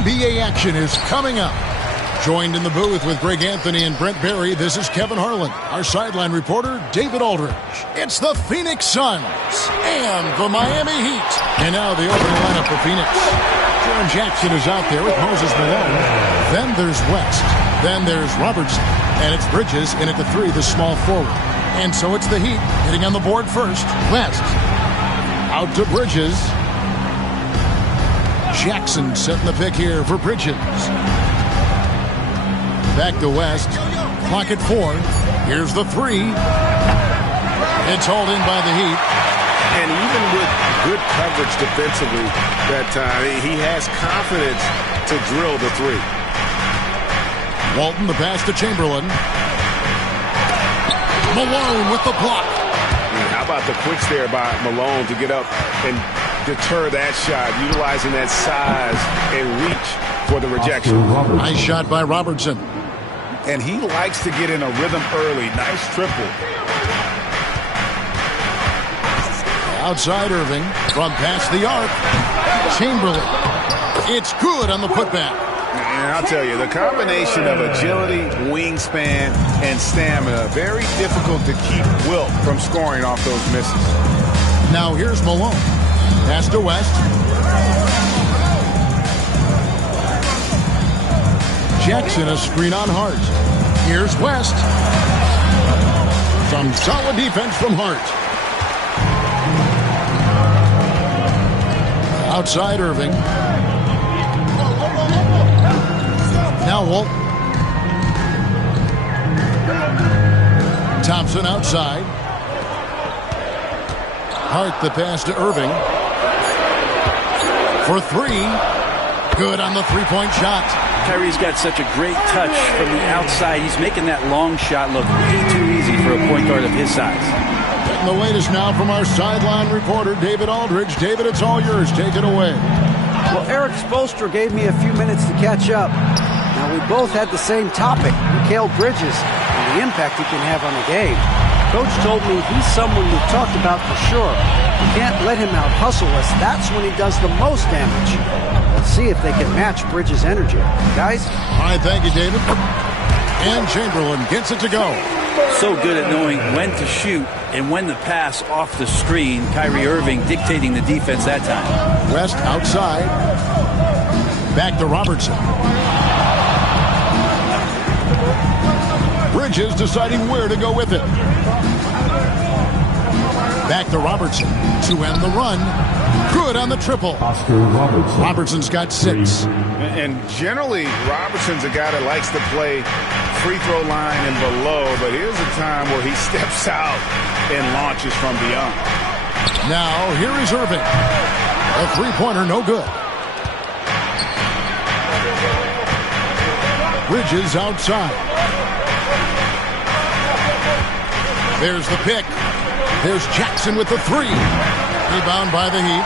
NBA action is coming up. Joined in the booth with Greg Anthony and Brent Barry, this is Kevin Harlan. Our sideline reporter, David Aldridge. It's the Phoenix Suns and the Miami Heat. And now the opening lineup for Phoenix. Jaren Jackson is out there with Moses Malone. Then there's West. Then there's Robertson. And it's Bridges in at the 3, the small forward. And so it's the Heat hitting on the board first. West. Out to Bridges. Jackson setting the pick here for Bridges. Back to West. Clock at 4. Here's the 3. It's hauled in by the Heat. And even with good coverage defensively that time, he has confidence to drill the 3. Walton, the pass to Chamberlain. Malone with the block. How about the quicks there by Malone to get up and deter that shot, utilizing that size and reach for the rejection. Nice shot by Robertson. And he likes to get in a rhythm early. Nice triple. Outside Irving from past the arc. Chamberlain. It's good on the putback. And I'll tell you, the combination of agility, wingspan, and stamina, very difficult to keep Wilt from scoring off those misses. Now here's Malone. Pass to West. Jackson, a screen on Hart. Here's West. Some solid defense from Hart. Outside Irving. Now Walt. Thompson outside. Hart the pass to Irving. For 3. Good on the three-point shot. Kyrie's got such a great touch from the outside. He's making that long shot look way too easy for a point guard of his size. Getting the latest now from our sideline reporter, David Aldridge. David, it's all yours. Take it away. Well, Eric Spoelstra gave me a few minutes to catch up. Now, we both had the same topic, Mikal Bridges, and the impact he can have on the game. Coach told me he's someone we talked about for sure. You can't let him out-hustle us. That's when he does the most damage. Let's see if they can match Bridges' energy. Guys? All right, thank you, David. And Chamberlain gets it to go. So good at knowing when to shoot and when to pass off the screen. Kyrie Irving dictating the defense that time. West outside. Back to Robertson. Bridges deciding where to go with it. Back to Robertson to end the run. Good on the triple. Robertson's got 6. And generally, Robertson's a guy that likes to play free throw line and below, but here's a time where he steps out and launches from beyond. Now, here is Irving. A three-pointer, no good. Bridges outside. There's the pick. There's Jackson with the 3. Rebound by the Heat.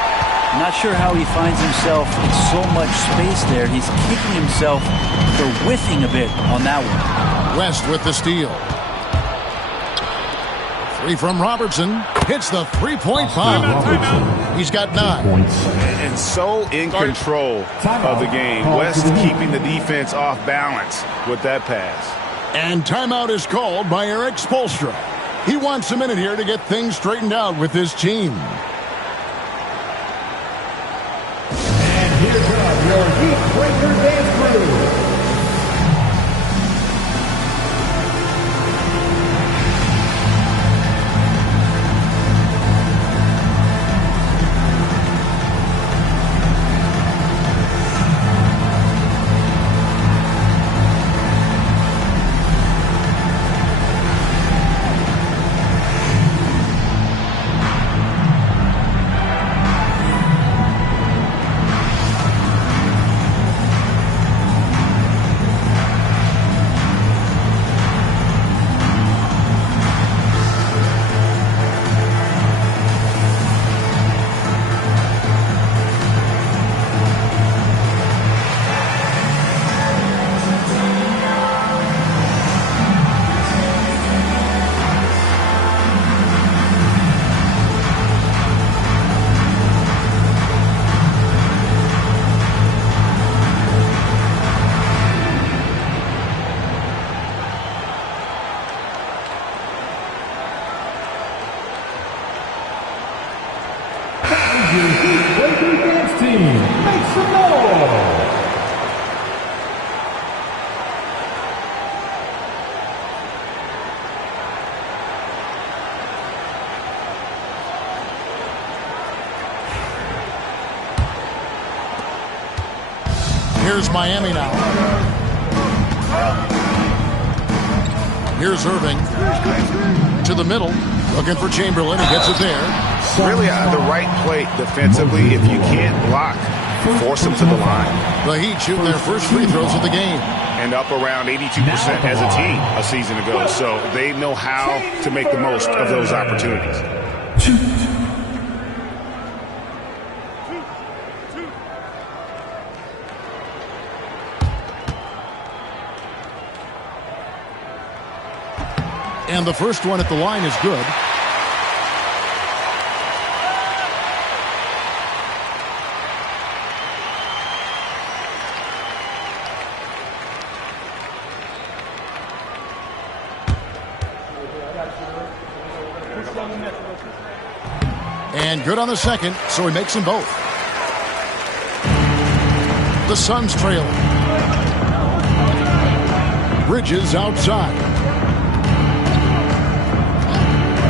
Not sure how he finds himself in so much space there. He's kicking himself for whiffing a bit on that one. West with the steal. 3 from Robertson. Hits the three-point bomb. He's got 9. And so in control of the game. West keeping the defense off balance with that pass. And timeout is called by Eric Spoelstra. He wants a minute here to get things straightened out with his team. And here come your Heat Breakers and crew. Here's Miami now. Here's Irving. To the middle. Looking for Chamberlain. He gets it there. Really the right play defensively. If you can't block, force them to the line. The Heat shooting their first free throws of the game. And up around 82% as a team a season ago. So they know how to make the most of those opportunities. And the first one at the line is good. And good on the second, so he makes them both. The Suns trail. Bridges outside.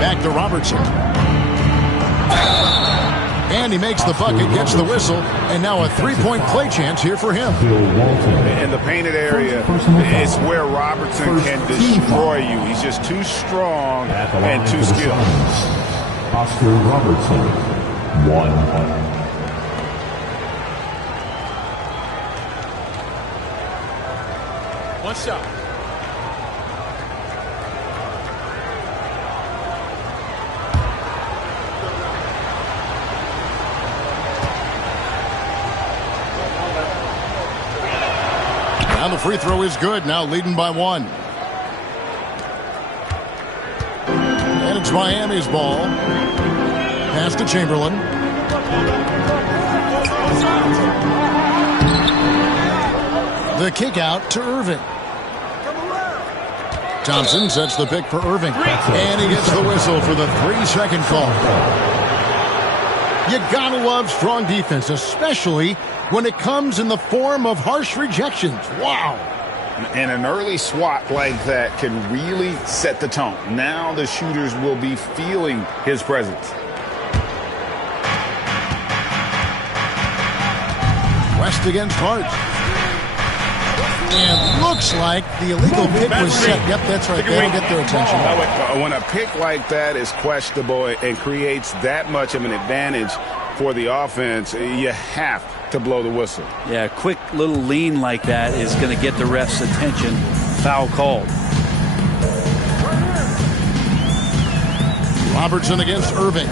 Back to Robertson. And he makes the bucket, gets the whistle, and now a three-point play chance here for him. In the painted area is where Robertson can destroy you. He's just too strong and too skilled. Oscar Robertson, 1. One shot. Now the free throw is good. Now leading by 1. And it's Miami's ball. Pass to Chamberlain. The kick out to Irving. Thompson sets the pick for Irving. And he gets the whistle for the 3-second call. You gotta love strong defense, especially when it comes in the form of harsh rejections. Wow. And an early swat like that can really set the tone. Now the shooters will be feeling his presence. West against Hart. And looks like the illegal pick was set. Yep, that's right. That'll get their attention. When a pick like that is questionable and creates that much of an advantage for the offense, you have to blow the whistle. Yeah, a quick little lean like that is going to get the ref's attention. Foul called. Robertson against Irving.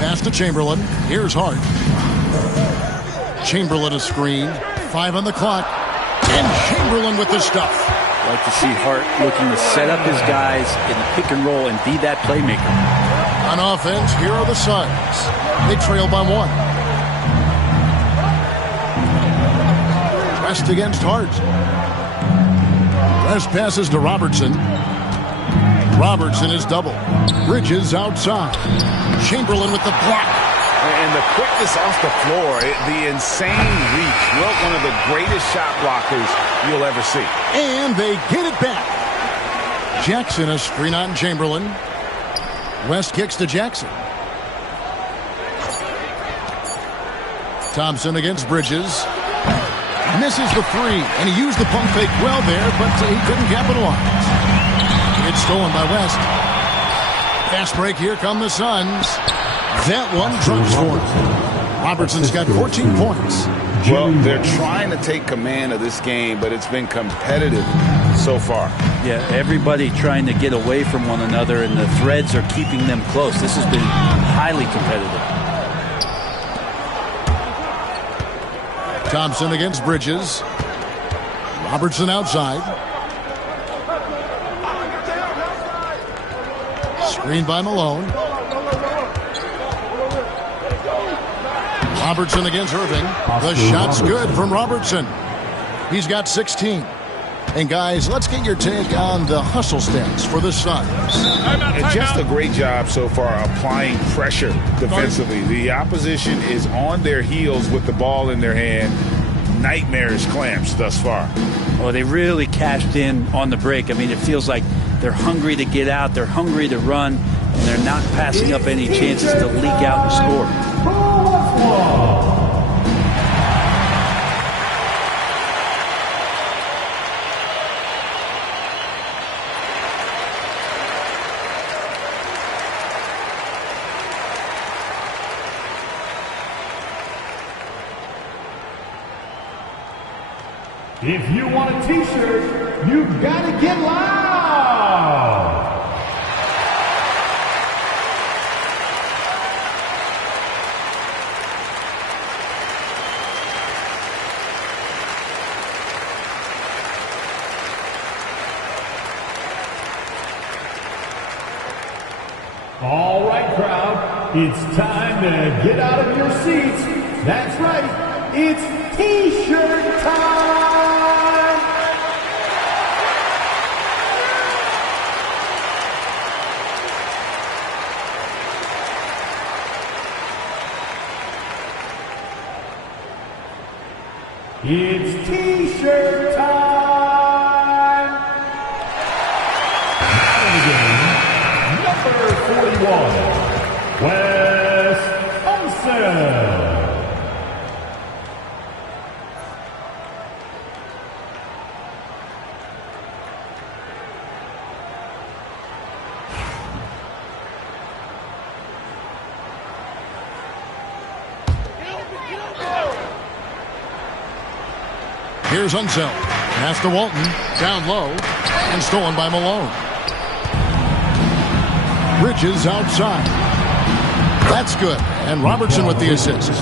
Pass to Chamberlain. Here's Hart. Chamberlain a screen. 5 on the clock. And Chamberlain with the stuff. Like to see Hart looking to set up his guys in the pick and roll and be that playmaker. On offense, here are the Suns. They trail by 1. West against Hart. West passes to Robertson. Robertson is double. Bridges outside. Chamberlain with the block. And the quickness off the floor, the insane reach. Well, one of the greatest shot blockers you'll ever see. And they get it back. Jackson a screen on Chamberlain. West kicks to Jackson. Thompson against Bridges. Misses the 3, and he used the pump fake well there, but he couldn't capitalize. It's stolen by West. Fast break, here come the Suns. That one trumps for him. Robertson's got 14 points. Well, they're trying to take command of this game, but it's been competitive so far. Yeah, everybody trying to get away from one another, and the threads are keeping them close. This has been highly competitive. Thompson against Bridges. Robertson outside. Screen by Malone. Robertson against Irving. The shot's good from Robertson. He's got 16. And guys, let's get your take on the hustle stats for the Suns. And just a great job so far applying pressure defensively. The opposition is on their heels with the ball in their hand. Nightmarish clamps thus far. Oh, they really cashed in on the break. I mean, it feels like they're hungry to get out. They're hungry to run. And they're not passing up any chances to leak out and score. If you want a t-shirt, you've got to get loud. All right, crowd, it's time to get out of your seats. That's right, it's t-shirt time! It's t-shirt time! Out of the game, number 41, Wes Unseld. Here's Unseld. Pass to Walton. Down low. And stolen by Malone. Bridges outside. That's good. And Robertson with the assist.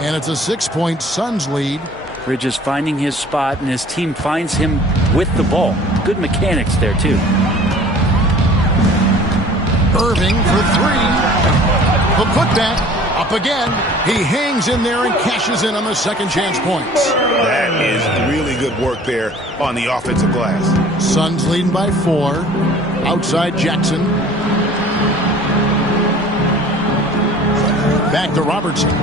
And it's a 6-point Suns lead. Bridges finding his spot, and his team finds him with the ball. Good mechanics there, too. Irving for three. The putback. Up again. He hangs in there and cashes in on the second chance points. That is really good work there on the offensive glass. Suns leading by 4. Outside Jackson. Back to Robertson.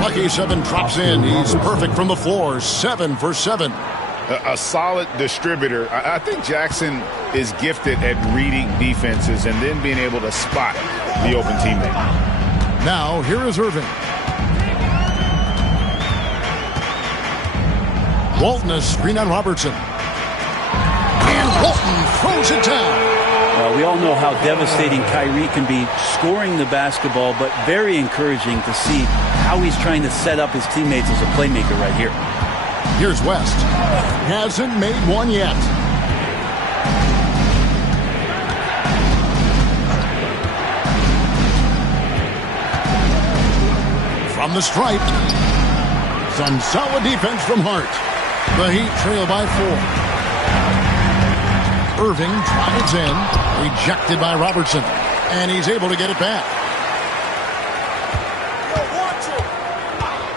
Lucky 7 drops in. He's perfect from the floor. 7 for 7. A solid distributor. I think Jackson is gifted at reading defenses and then being able to spot the open teammate. Now, here is Irving. Walton a screen on Robertson. And Walton throws it down. We all know how devastating Kyrie can be scoring the basketball, but very encouraging to see how he's trying to set up his teammates as a playmaker right here. Here's West. Hasn't made one yet. From the stripe. Some solid defense from Hart. The Heat trail by 4. Irving drives in. Rejected by Robertson. And he's able to get it back.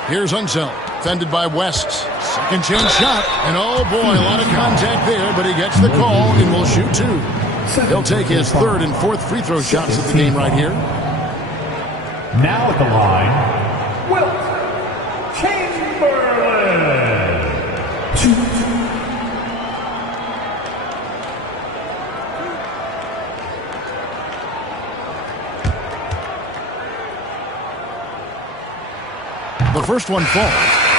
Here's Unseld. Defended by West. Second chance shot. And oh boy, a lot of contact there, but he gets the call and will shoot 2. He'll take his third and fourth free throw shots of the game right here. Now at the line, Wilt Chamberlain. 2. The first one falls.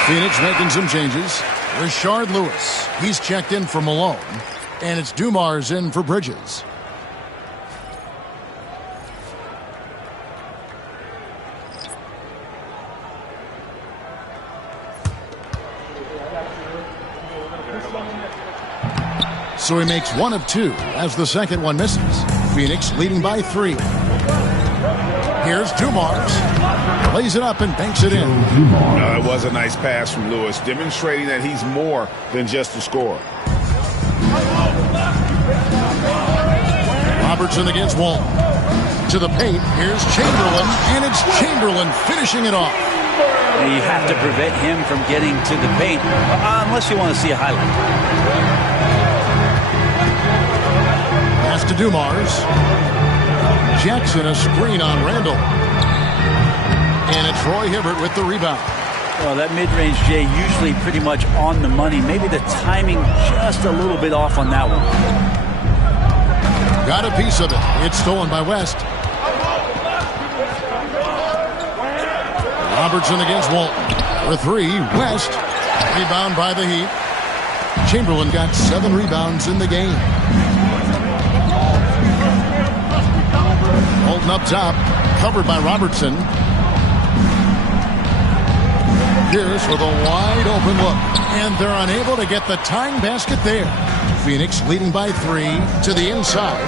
Phoenix making some changes. Rashard Lewis. He's checked in for Malone. And it's Dumars in for Bridges. So he makes 1 of 2 as the second one misses. Phoenix leading by 3. Here's Dumars. Lays it up and banks it in. It was a nice pass from Lewis, demonstrating that he's more than just a scorer. Robertson against Walton. To the paint. Here's Chamberlain. And it's Chamberlain finishing it off. You have to prevent him from getting to the paint, unless you want to see a highlight. Pass to Dumars. Jackson a screen on Randall. And it's Roy Hibbert with the rebound. Well, that mid-range, Jay, usually pretty much on the money. Maybe the timing just a little bit off on that one. Got a piece of it. It's stolen by West. Robertson against Walton. For 3, West. Rebound by the Heat. Chamberlain got 7 rebounds in the game. Walton up top. Covered by Robertson. Pierce with a wide open look. And they're unable to get the tying basket there. Phoenix leading by 3 to the inside.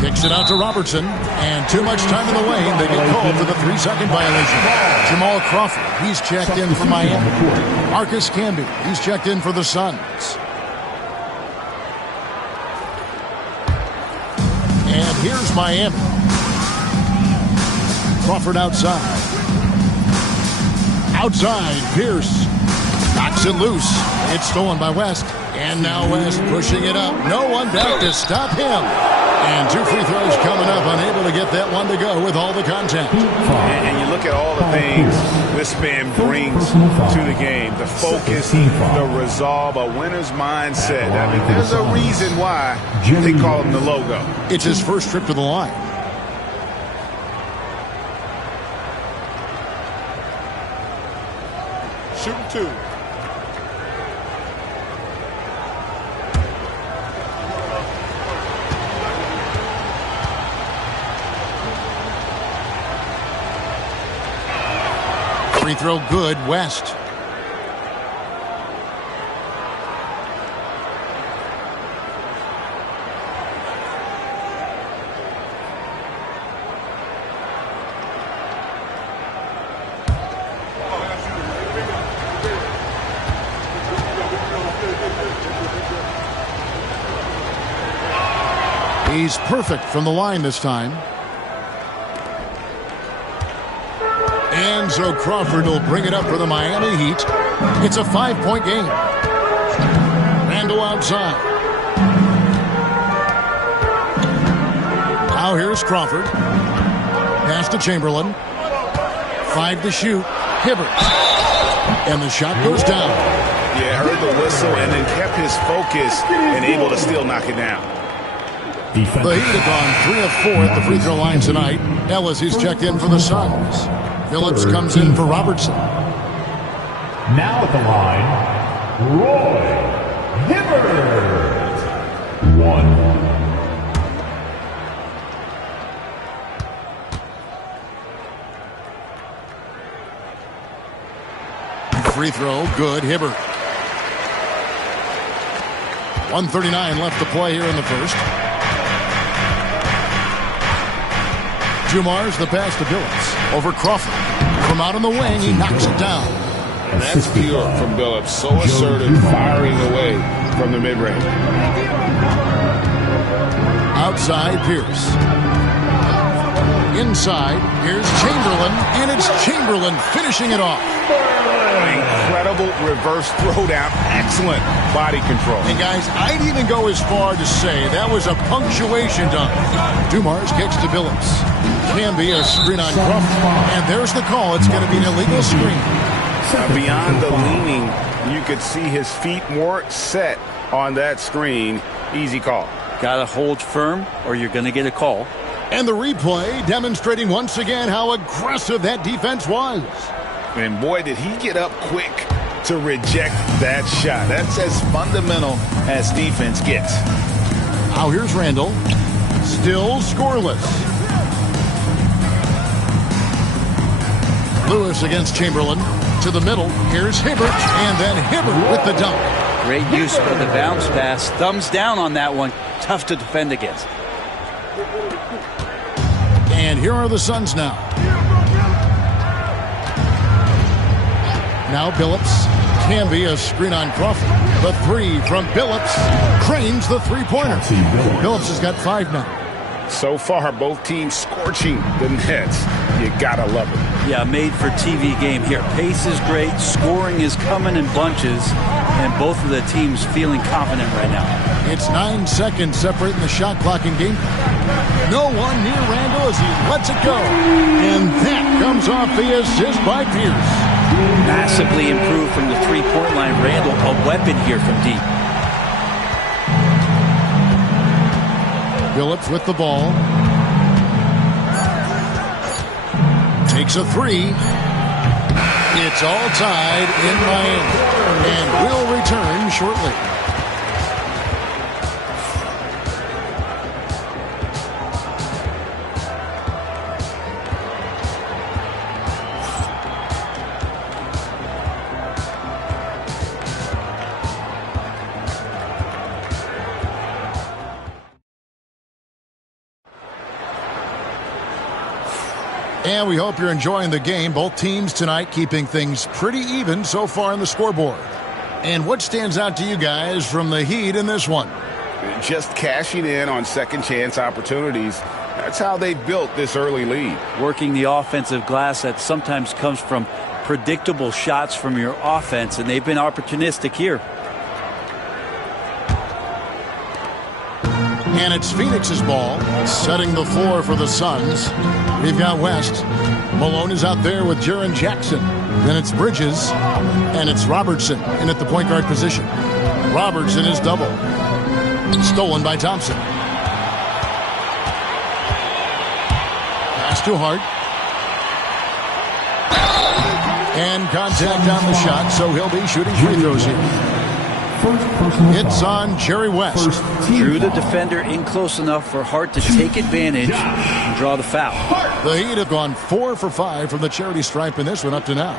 Kicks it out to Robertson. And too much time in the lane. They get called for the 3-second violation. Jamal Crawford, he's checked in for Miami. Marcus Camby, he's checked in for the Suns. And here's Miami. Crawford outside. Outside, Pierce. Knocks it loose. It's stolen by West. And now West pushing it up. No one back to stop him. And 2 free throws coming up. Unable to get that one to go with all the contact. And you look at all the things this man brings to the game. The focus, the resolve, a winner's mindset. I mean, there's a reason why they call him the logo. It's his first trip to the line. Shooting 2. Free throw good, West. He's perfect from the line this time. And so Crawford will bring it up for the Miami Heat. It's a 5-point game. Randall outside. Now here's Crawford. Pass to Chamberlain. 5 to shoot. Hibbert. And the shot goes down. Yeah, heard the whistle and then kept his focus and able to still knock it down. The Heat have gone 3 of 4 at the free throw line tonight. Ellis is checked in for the Suns. Phillips comes in for Robertson. Now at the line, Roy Hibbert. 1. Free throw, good, Hibbert. 1:39 left to play here in the first. Jumar's the pass to Billups. Over Crawford. From out on the wing, he knocks it down. And that's pure from Billups. So assertive, firing away from the mid-range. Outside, Pierce. Inside, here's Chamberlain, and it's Chamberlain finishing it off. Incredible reverse throwdown. Excellent body control. And guys, I'd even go as far to say that was a punctuation dunk. Dumars kicks to Billups. Can be a screen on Crawford. And there's the call. It's going to be an illegal screen. Beyond the leaning, you could see his feet more set on that screen. Easy call. Got to hold firm or you're going to get a call. And the replay demonstrating once again how aggressive that defense was. And boy, did he get up quick to reject that shot. That's as fundamental as defense gets. Now here's Randall. Still scoreless. Lewis against Chamberlain. To the middle. Here's Hibbert. And then Hibbert with the dunk. Great use of the bounce pass. Thumbs down on that one. Tough to defend against. And here are the Suns now. Now Billups. Can be a screen on Crawford. The 3 from Billups. Cranes the three-pointer. Billups has got 5 now. So far, both teams scorching the Nets. You gotta love it. Yeah, made for TV game here. Pace is great. Scoring is coming in bunches. And both of the teams feeling confident right now. It's 9 seconds separating the shot clock and game. No one near Randall as he lets it go. And that comes off the assist by Pierce. Massively improved from the three-point line. Randall, a weapon here from deep. Billups with the ball. Takes a 3. It's all tied in Miami. And will return shortly. And we hope you're enjoying the game. Both teams tonight keeping things pretty even so far on the scoreboard. And what stands out to you guys from the Heat in this one? Just cashing in on second chance opportunities. That's how they built this early lead. Working the offensive glass that sometimes comes from predictable shots from your offense, and they've been opportunistic here. And it's Phoenix's ball, setting the floor for the Suns. We've got West. Malone is out there with Jaren Jackson. Then it's Bridges, and it's Robertson in at the point guard position. Robertson is double. Stolen by Thompson. Pass to Hart. And contact on the shot, so he'll be shooting free throws here. It's on Jerry West. Drew the defender in close enough for Hart to take advantage and draw the foul. The Heat have gone 4 for 5 from the charity stripe in this one up to now.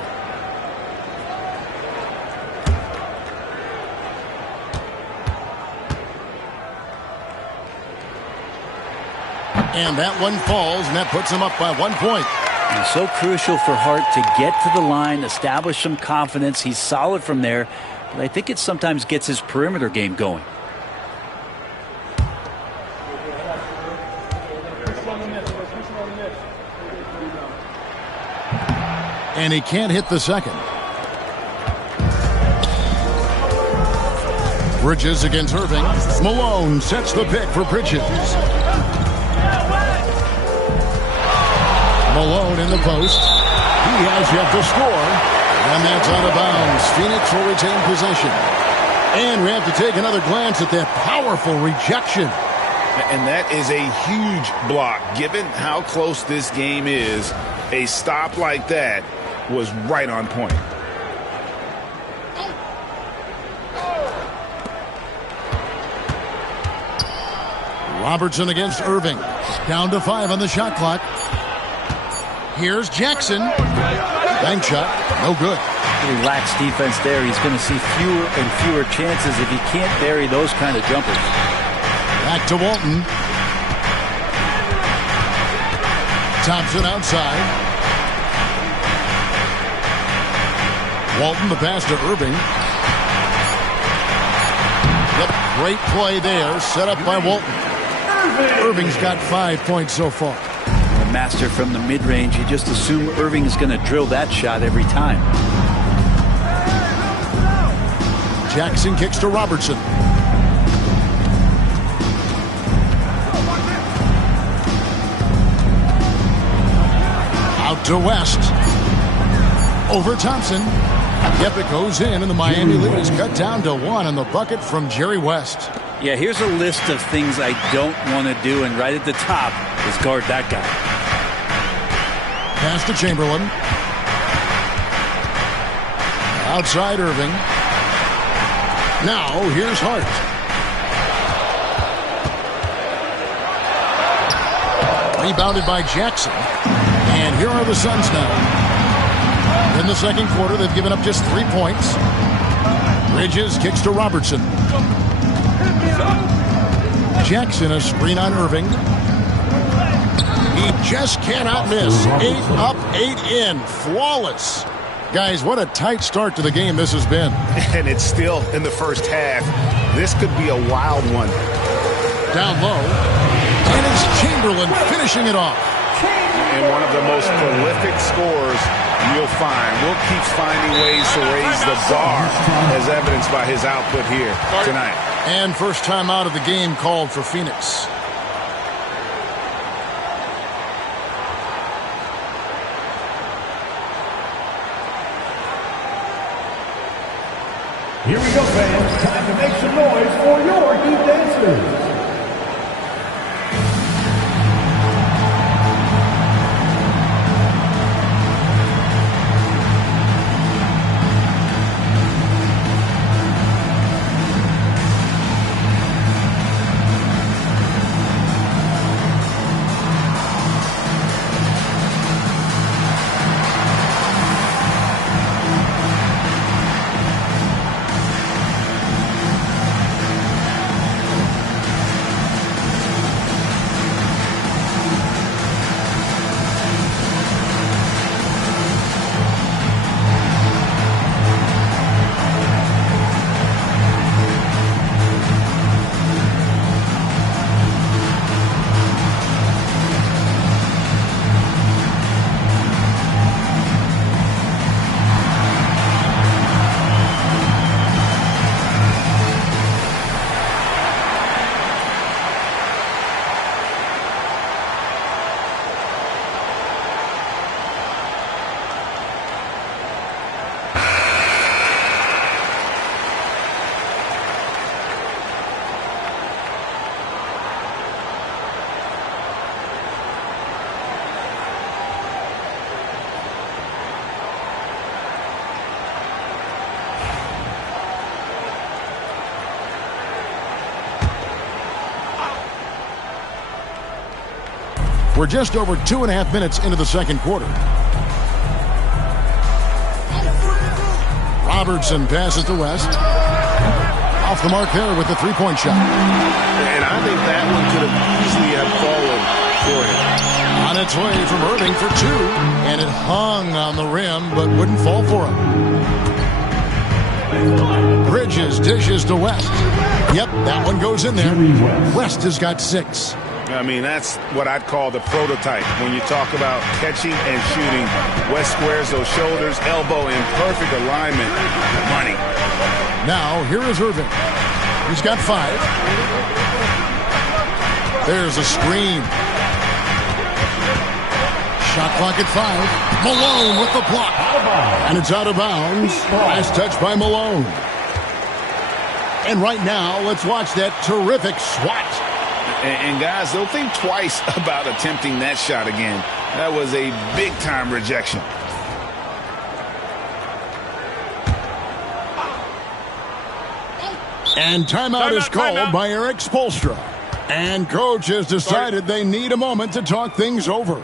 And that one falls, and that puts him up by 1 point. And so crucial for Hart to get to the line, establish some confidence. He's solid from there, but I think it sometimes gets his perimeter game going. And he can't hit the second. Bridges against Irving. Malone sets the pick for Bridges. Malone in the post. He has yet to score. And that's out of bounds. Phoenix will retain possession. And we have to take another glance at that powerful rejection. And that is a huge block. Given how close this game is, a stop like that was right on point. Robertson against Irving. Down to 5 on the shot clock. Here's Jackson. Bank shot. No good. Relaxed defense there. He's going to see fewer and fewer chances if he can't bury those kind of jumpers. Back to Walton. Thompson outside. Walton the pass to Irving. Yep, great play there. Set up by Walton. Irving's got 5 points so far. A master from the mid-range. You just assume Irving is going to drill that shot every time. Jackson kicks to Robertson. Out to West. Over Thompson. Yep, it goes in, and the Miami lead is cut down to 1 on the bucket from Jerry West. Yeah, here's a list of things I don't want to do, and right at the top is guard that guy. Pass to Chamberlain. Outside Irving. Now, here's Hart. Rebounded by Jackson. And here are the Suns now. In the second quarter, they've given up just 3 points. Bridges kicks to Robertson. Jackson, a screen on Irving. He just cannot miss. 8 up, 8 in. Flawless. Guys, what a tight start to the game this has been. And it's still in the first half. This could be a wild one. Down low. And it's Chamberlain finishing it off. And one of the most prolific scorers you'll find. Will keeps finding ways to raise the bar, as evidenced by his output here tonight. And first time out of the game called for Phoenix. Here we go, fans. Time to make some noise for your Heat dancers. We're just over 2.5 minutes into the second quarter. Robertson passes to West. Off the mark there with the three-point shot. And I think that one could have easily have fallen for him. On its way from Irving for two. And it hung on the rim, but wouldn't fall for him. Bridges dishes to West. Yep, that one goes in there. West has got 6. I mean, that's what I'd call the prototype. When you talk about catching and shooting, West squares those shoulders, elbow in perfect alignment. Money. Now, here is Irving. He's got 5. There's a screen. Shot clock at 5. Malone with the block. And it's out of bounds. Last touch by Malone. And right now, let's watch that terrific swat. And guys, don't think twice about attempting that shot again. That was a big-time rejection. And timeout is called by Eric Spoelstra. And coach has decided they need a moment to talk things over.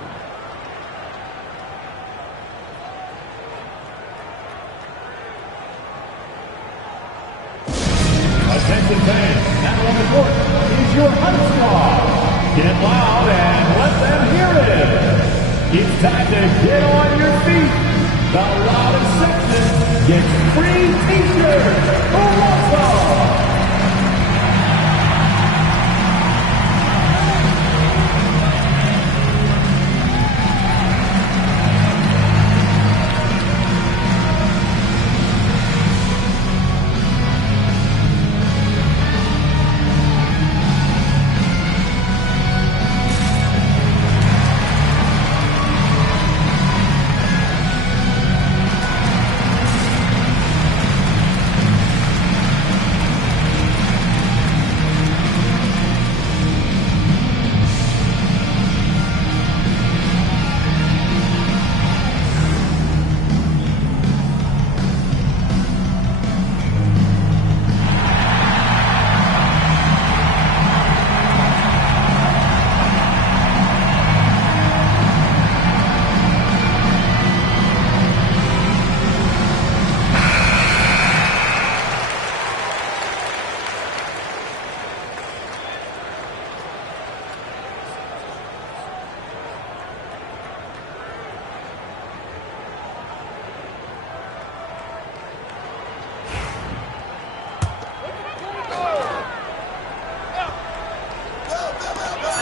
Attention fans, now on the court is your high squad. Get loud and let them hear it. It's time to get on your feet. The loudest section gets free t-shirts. Who wants them?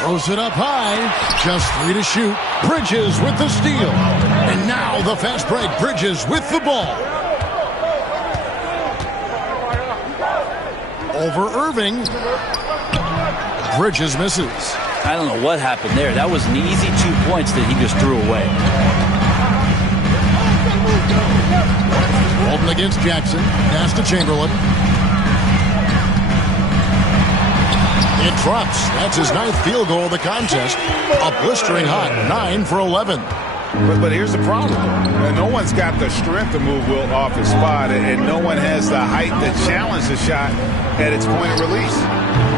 Throws it up high. Just 3 to shoot. Bridges with the steal. And now the fast break. Bridges with the ball. Over Irving. Bridges misses. I don't know what happened there. That was an easy 2 points that he just threw away. Walton against Jackson. Pass to Chamberlain. It drops. That's his 9th field goal of the contest. A blistering hot 9 for 11. But here's the problem. No one's got the strength to move Wilt off his spot, and no one has the height to challenge the shot at its point of release.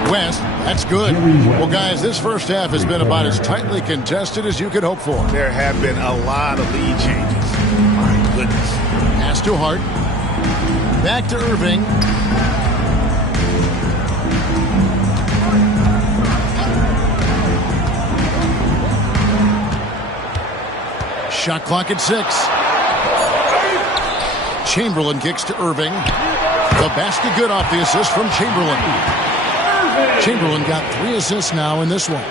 West, that's good. Well, guys, this first half has been about as tightly contested as you could hope for. There have been a lot of lead changes. My goodness. Pass to Hart. Back to Irving. Shot clock at 6. Chamberlain kicks to Irving. The basket good off the assist from Chamberlain. Chamberlain got 3 assists now in this one.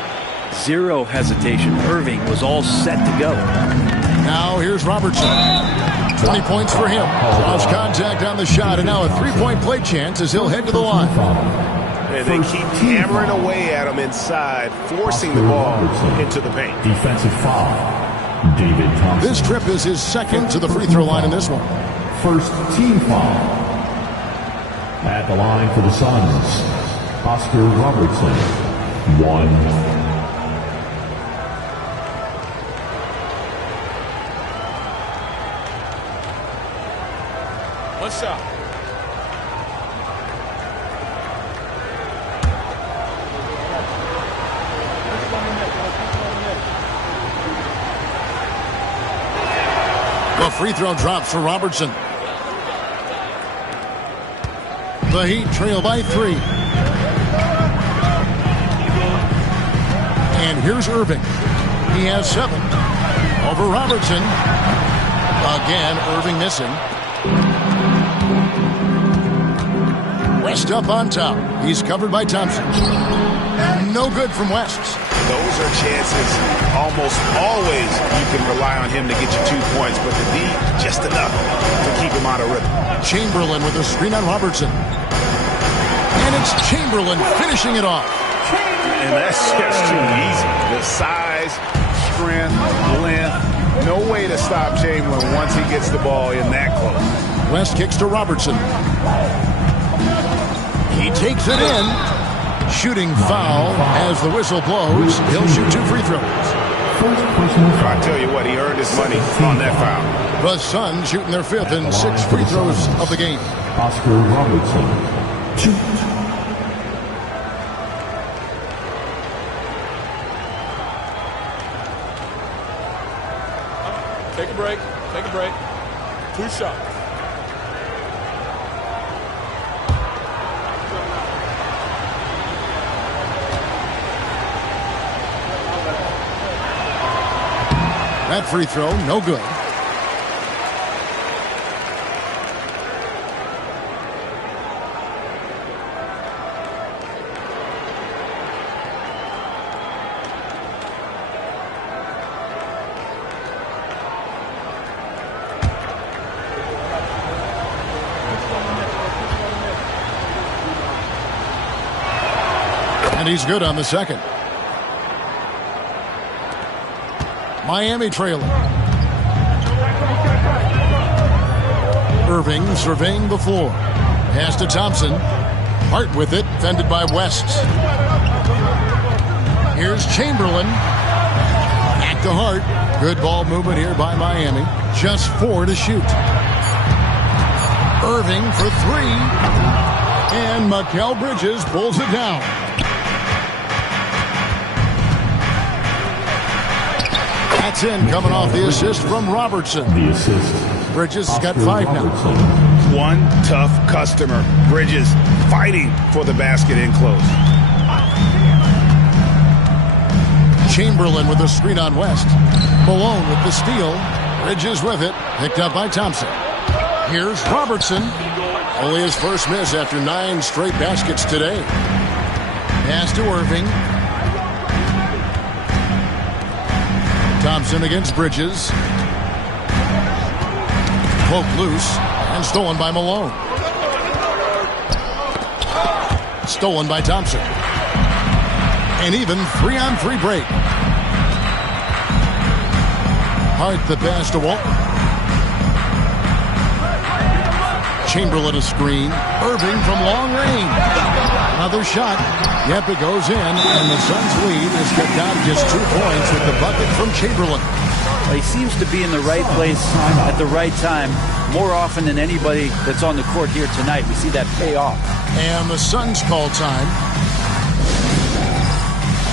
Zero hesitation. Irving was all set to go. Now here's Robertson. 20 points for him. Draws contact on the shot, and now a 3-point play chance as he'll head to the line. And they keep hammering away at him inside, forcing the ball into the paint. Defensive foul. David Thompson. This trip is his 2nd to the free throw line in this one. First team foul. At the line for the Suns, Oscar Robertson. 1. What's up? The free throw drops for Robertson. The Heat trail by 3. And here's Irving. He has 7. Over Robertson. Again, Irving missing. West up on top. He's covered by Thompson. No good from West. Those are chances almost always you can rely on him to get you 2 points, but the D, just enough to keep him out of rhythm. Chamberlain with a screen on Robertson. And it's Chamberlain finishing it off. And that's just too easy. The size, strength, length, no way to stop Chamberlain once he gets the ball in that close. West kicks to Robertson. He takes it in. Shooting foul as the whistle blows. He'll shoot 2 free throws. I tell you what, he earned his money on that foul. The Suns shooting their 5th and 6th free throws of the game. Oscar Robertson. Shoot. Take a break. Take a break. 2 shots. That free throw, no good. And he's good on the second. Miami trailing. Irving surveying the floor. Pass to Thompson. Hart with it, fended by West. Here's Chamberlain. Back to Hart. Good ball movement here by Miami. Just 4 to shoot. Irving for 3. And Mikal Bridges pulls it down. That's in, coming off the assist from Robertson. The assist. Bridges has got 5 now. One tough customer. Bridges fighting for the basket in close. Chamberlain with the screen on West. Malone with the steal. Bridges with it. Picked up by Thompson. Here's Robertson. Only his first miss after 9 straight baskets today. Pass to Irving. Thompson against Bridges. Poked loose and stolen by Malone. Stolen by Thompson. And even 3-on-3 break. Hart the pass to Walton. Chamberlain a screen. Irving from long range. Another shot. Yep, it goes in, and the Suns' lead is kept down to just 2 points with the bucket from Chamberlain. Well, he seems to be in the right place at the right time more often than anybody that's on the court here tonight. We see that pay off. And the Suns call time.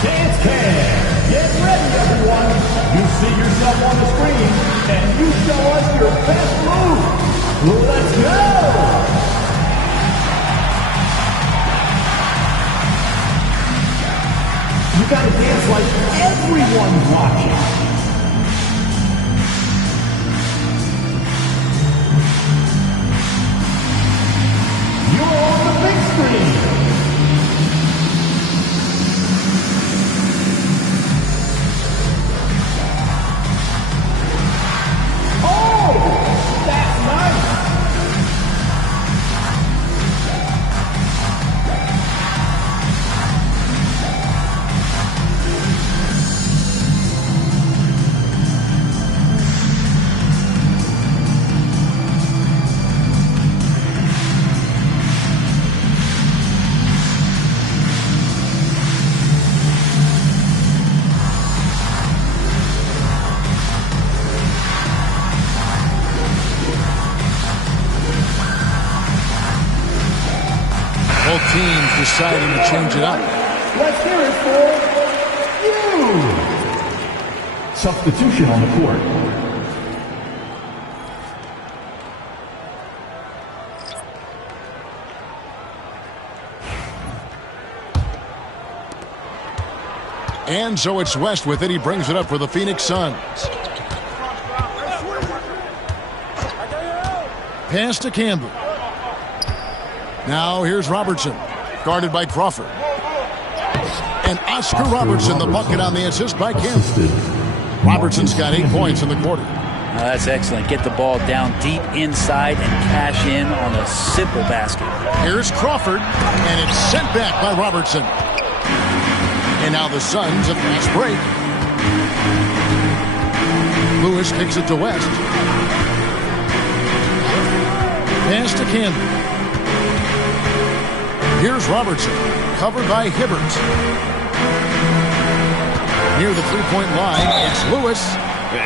Dance cam. Get ready, everyone. You see yourself on the screen, and you show us your best move. Let's go! You gotta dance like everyone's watching. You're on the big screen. Oh, that's nice. Both teams deciding to change it up. Let's hear it for you. Substitution on the court. And so it's West with it. He brings it up for the Phoenix Suns. Pass to Campbell. Now here's Robertson, guarded by Crawford. And Oscar Robertson, the bucket on the assist by Campbell. Robertson's got 8 points in the quarter. Now that's excellent. Get the ball down deep inside and cash in on a simple basket. Here's Crawford, and it's sent back by Robertson. And now the Suns a fast break. Lewis kicks it to West. Pass to Campbell. Here's Robertson, covered by Hibbert. Near the three-point line, it's Lewis.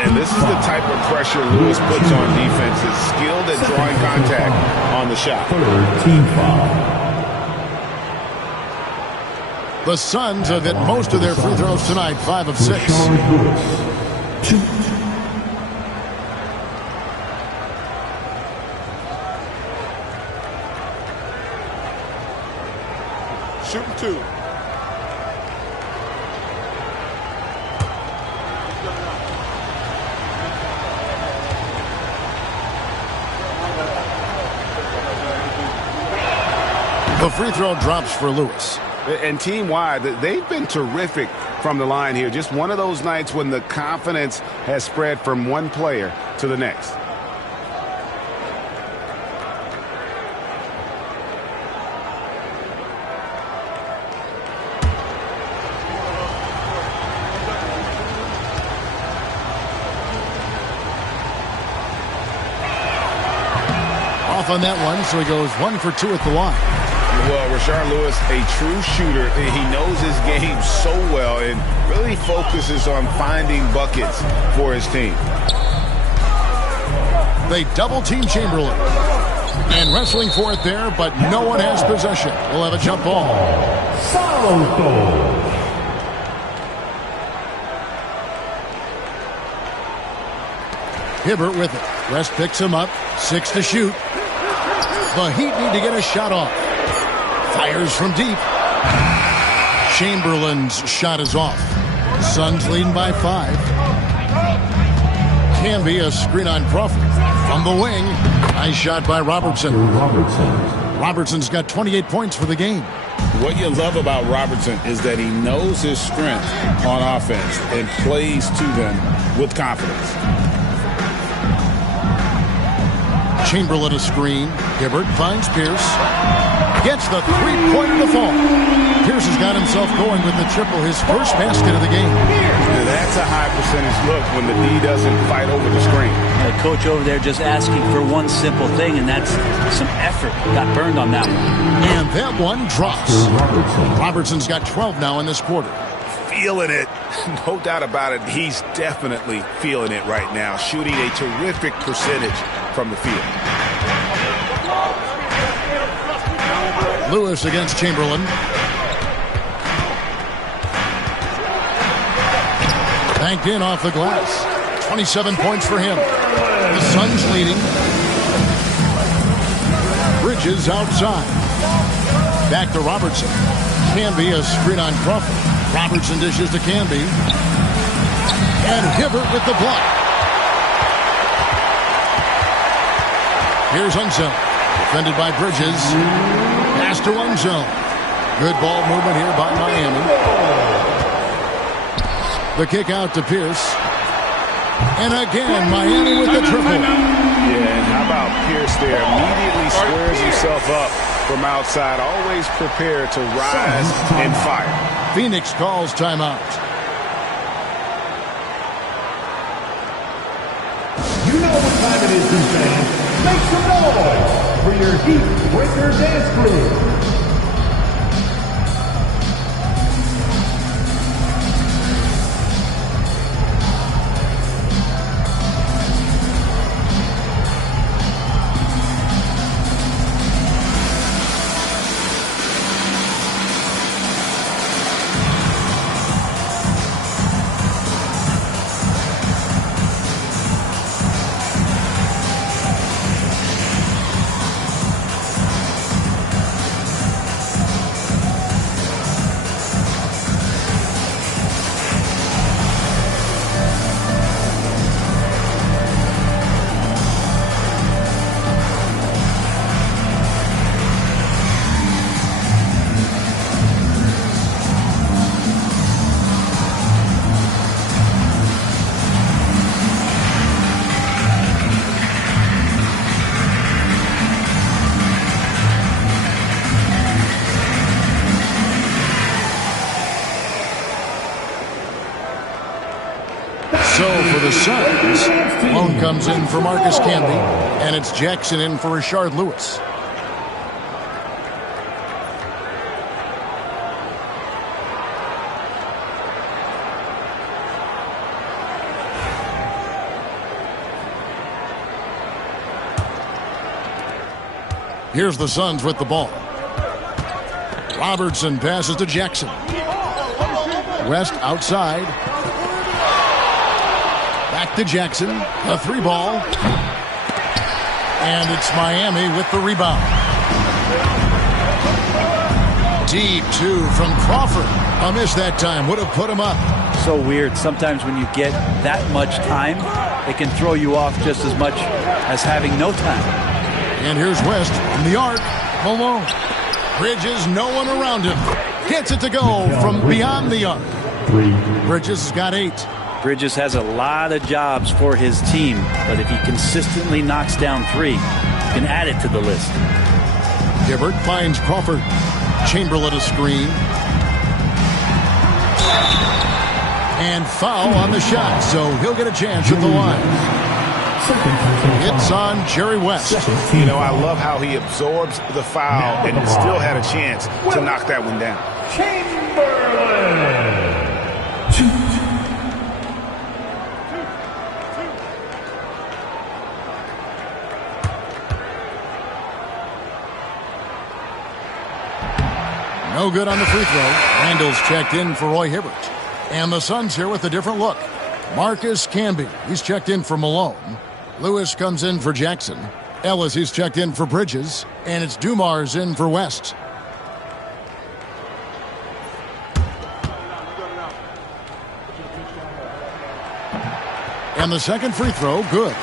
And this is the type of pressure Lewis puts on defense. It's skilled at drawing contact on the shot. Team foul. The Suns have hit most of their free throws tonight, 5 of 6. Shoot. Shooting 2. The free throw drops for Lewis. And team-wide, they've been terrific from the line here. Just one of those nights when the confidence has spread from one player to the next. Off on that one, so he goes 1 for 2 at the line. Well, Rashard Lewis, a true shooter. He knows his game so well and really focuses on finding buckets for his team. They double-team Chamberlain. And wrestling for it there, but no one has possession. We'll have a jump ball. Hibbert with it. West picks him up. 6 to shoot. The Heat need to get a shot off. Fires from deep. Chamberlain's shot is off. Suns leading by 5. Can be a screen on Crawford. From the wing. Nice shot by Robertson. Robertson's got 28 points for the game. What you love about Robertson is that he knows his strength on offense and plays to them with confidence. Chamberlain a screen. Hibbert finds Pierce. Gets the three-pointer to fall. Pierce has got himself going with the triple, his first basket of the game. That's a high percentage look when the D doesn't fight over the screen. The coach over there just asking for one simple thing, and that's some effort. Got burned on that one. And that one drops. Robertson's got 12 now in this quarter. Feeling it. No doubt about it. He's definitely feeling it right now. Shooting a terrific percentage from the field. Lewis against Chamberlain. Banked in off the glass. 27 points for him. The Suns leading. Bridges outside. Back to Robertson. Canby a screen on Crawford. Robertson dishes to Canby. And Hibbert with the block. Here's Unzel. Defended by Bridges. Pass to Unzel. Good ball movement here by Miami. The kick out to Pierce. And again, Miami with the triple. Yeah, and how about Pierce there? Immediately squares himself up from outside. Always prepared to rise and fire. Phoenix calls timeout. You know what time it is, fans. Make some noise for your Heat Breaker Dance Crew. So for the Suns, Malone comes in for Marcus Camby, and it's Jackson in for Rashard Lewis. Here's the Suns with the ball. Robertson passes to Jackson. West outside. Back to Jackson. A 3-ball. And it's Miami with the rebound. Deep 2 from Crawford. A miss that time. Would have put him up. So weird. Sometimes when you get that much time, it can throw you off just as much as having no time. And here's West from the arc. Malone. Bridges, no one around him. Gets it to go from beyond the arc. Bridges has got 8. Bridges has a lot of jobs for his team, but if he consistently knocks down 3, he can add it to the list. Hibbert finds Crawford. Chamberlain a screen. And foul on the shot, so he'll get a chance at the line. It's on Jerry West. You know, I love how he absorbs the foul and still had a chance to knock that one down. Chamberlain. No good on the free throw. Randall's checked in for Roy Hibbert. And the Suns here with a different look. Marcus Camby, he's checked in for Malone. Lewis comes in for Jackson. Ellis, he's checked in for Bridges. And it's Dumars in for West. And the second free throw, good.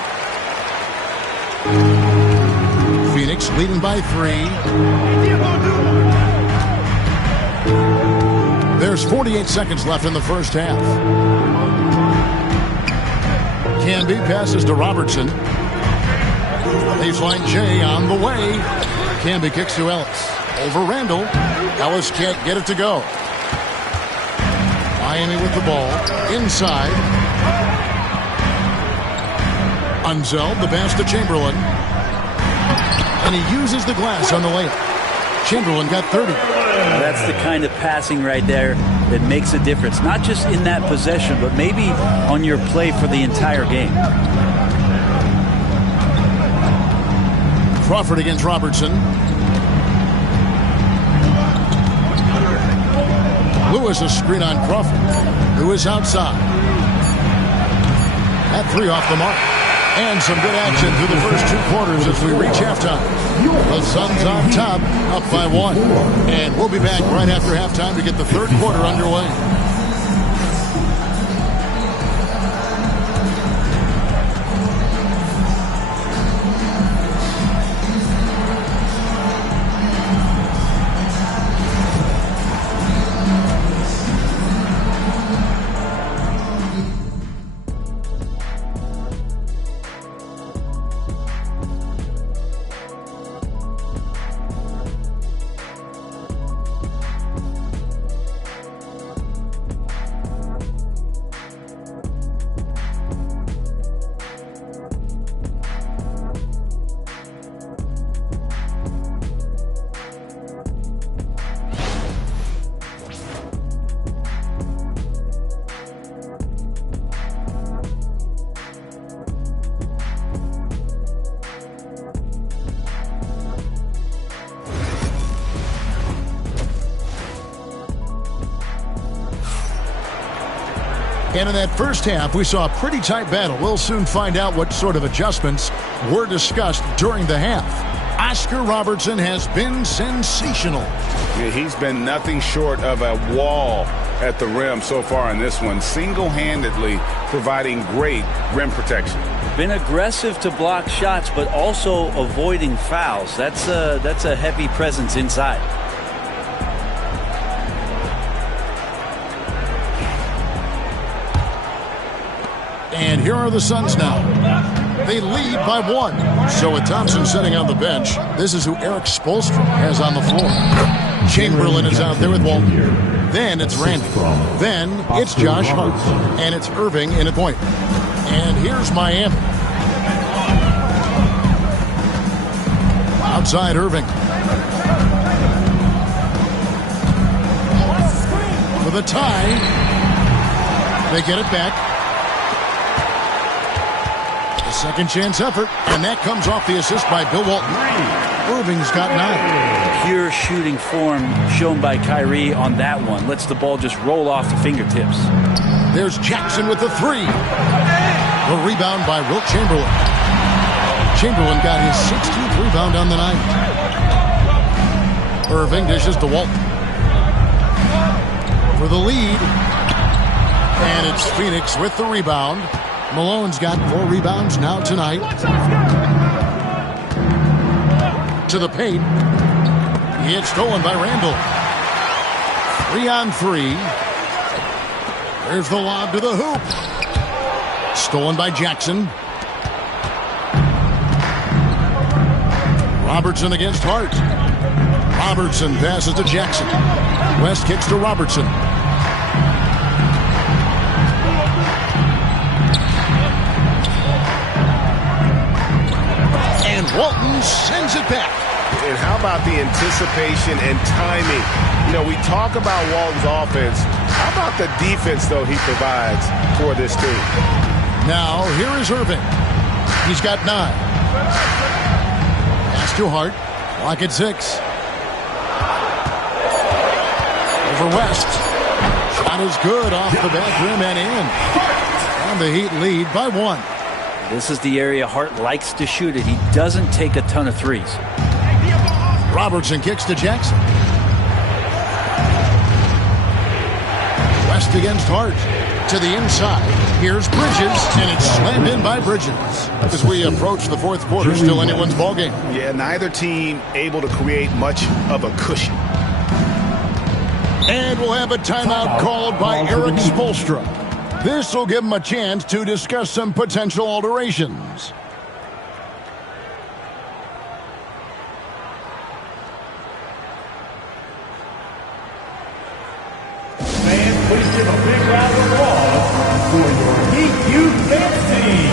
Phoenix leading by 3. There's 48 seconds left in the first half. Camby passes to Robertson. Baseline J on the way. Camby kicks to Ellis. Over Randall. Ellis can't get it to go. Miami with the ball. Inside. Unzeld the pass to Chamberlain. And he uses the glass on the layup. Chamberlain got 30. That's the kind of passing right there that makes a difference. Not just in that possession, but maybe on your play for the entire game. Crawford against Robertson. Lewis a screen on Crawford. Lewis outside. That 3 off the mark. And some good action through the first 2 quarters as we reach halftime. The Suns on top, up by 1. And we'll be back right after halftime to get the third quarter underway. And in that first half, we saw a pretty tight battle. We'll soon find out what sort of adjustments were discussed during the half. Oscar Robertson has been sensational. Yeah, he's been nothing short of a wall at the rim so far in this one, single-handedly providing great rim protection. Been aggressive to block shots, but also avoiding fouls. That's a heavy presence inside. And here are the Suns now. They lead by 1. So with Thompson sitting on the bench, this is who Eric Spoelstra has on the floor. Chamberlain is out there with Walton. Then it's Randy. Then it's Josh Hart. And it's Irving in a point. And here's Miami. Outside Irving. For the tie. They get it back. A second chance effort. And that comes off the assist by Bill Walton. Irving's got 9. Pure shooting form shown by Kyrie on that one. Lets the ball just roll off the fingertips. There's Jackson with the 3. The rebound by Wilt Chamberlain. Chamberlain got his 16th rebound on the night. Irving dishes to Walton. For the lead. And it's Phoenix with the rebound. Malone's got 4 rebounds now tonight. To the paint. It's stolen by Randall. 3-on-3. There's the lob to the hoop. Stolen by Jackson. Robertson against Hart. Robertson passes to Jackson. West kicks to Robertson. And Walton sends it back. And how about the anticipation and timing? You know, we talk about Walton's offense. How about the defense, though, he provides for this team? Now, here is Irving. He's got 9. Pass to Hart. Clock at 6. Over West. Shot is good off the back rim and in. And the Heat lead by 1. This is the area Hart likes to shoot it. He doesn't take a ton of threes. Robertson kicks to Jackson. West against Hart. To the inside. Here's Bridges, and it's slammed in by Bridges. As we approach the 4th quarter, still anyone's ballgame. Yeah, neither team able to create much of a cushion. And we'll have a timeout called by Eric Spoelstra. This will give him a chance to discuss some potential alterations. Fans, please give a big round of applause for your Heat Youth Dance Team.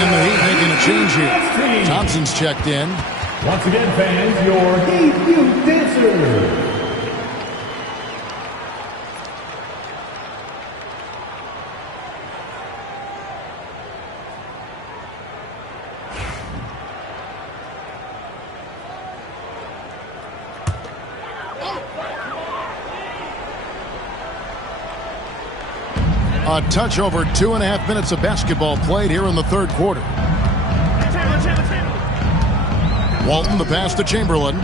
And the Heat making a change here. Thompson's checked in. Once again, fans, your Heat Youth Dancers. A touch over 2.5 minutes of basketball played here in the 3rd quarter. Walton, the pass to Chamberlain.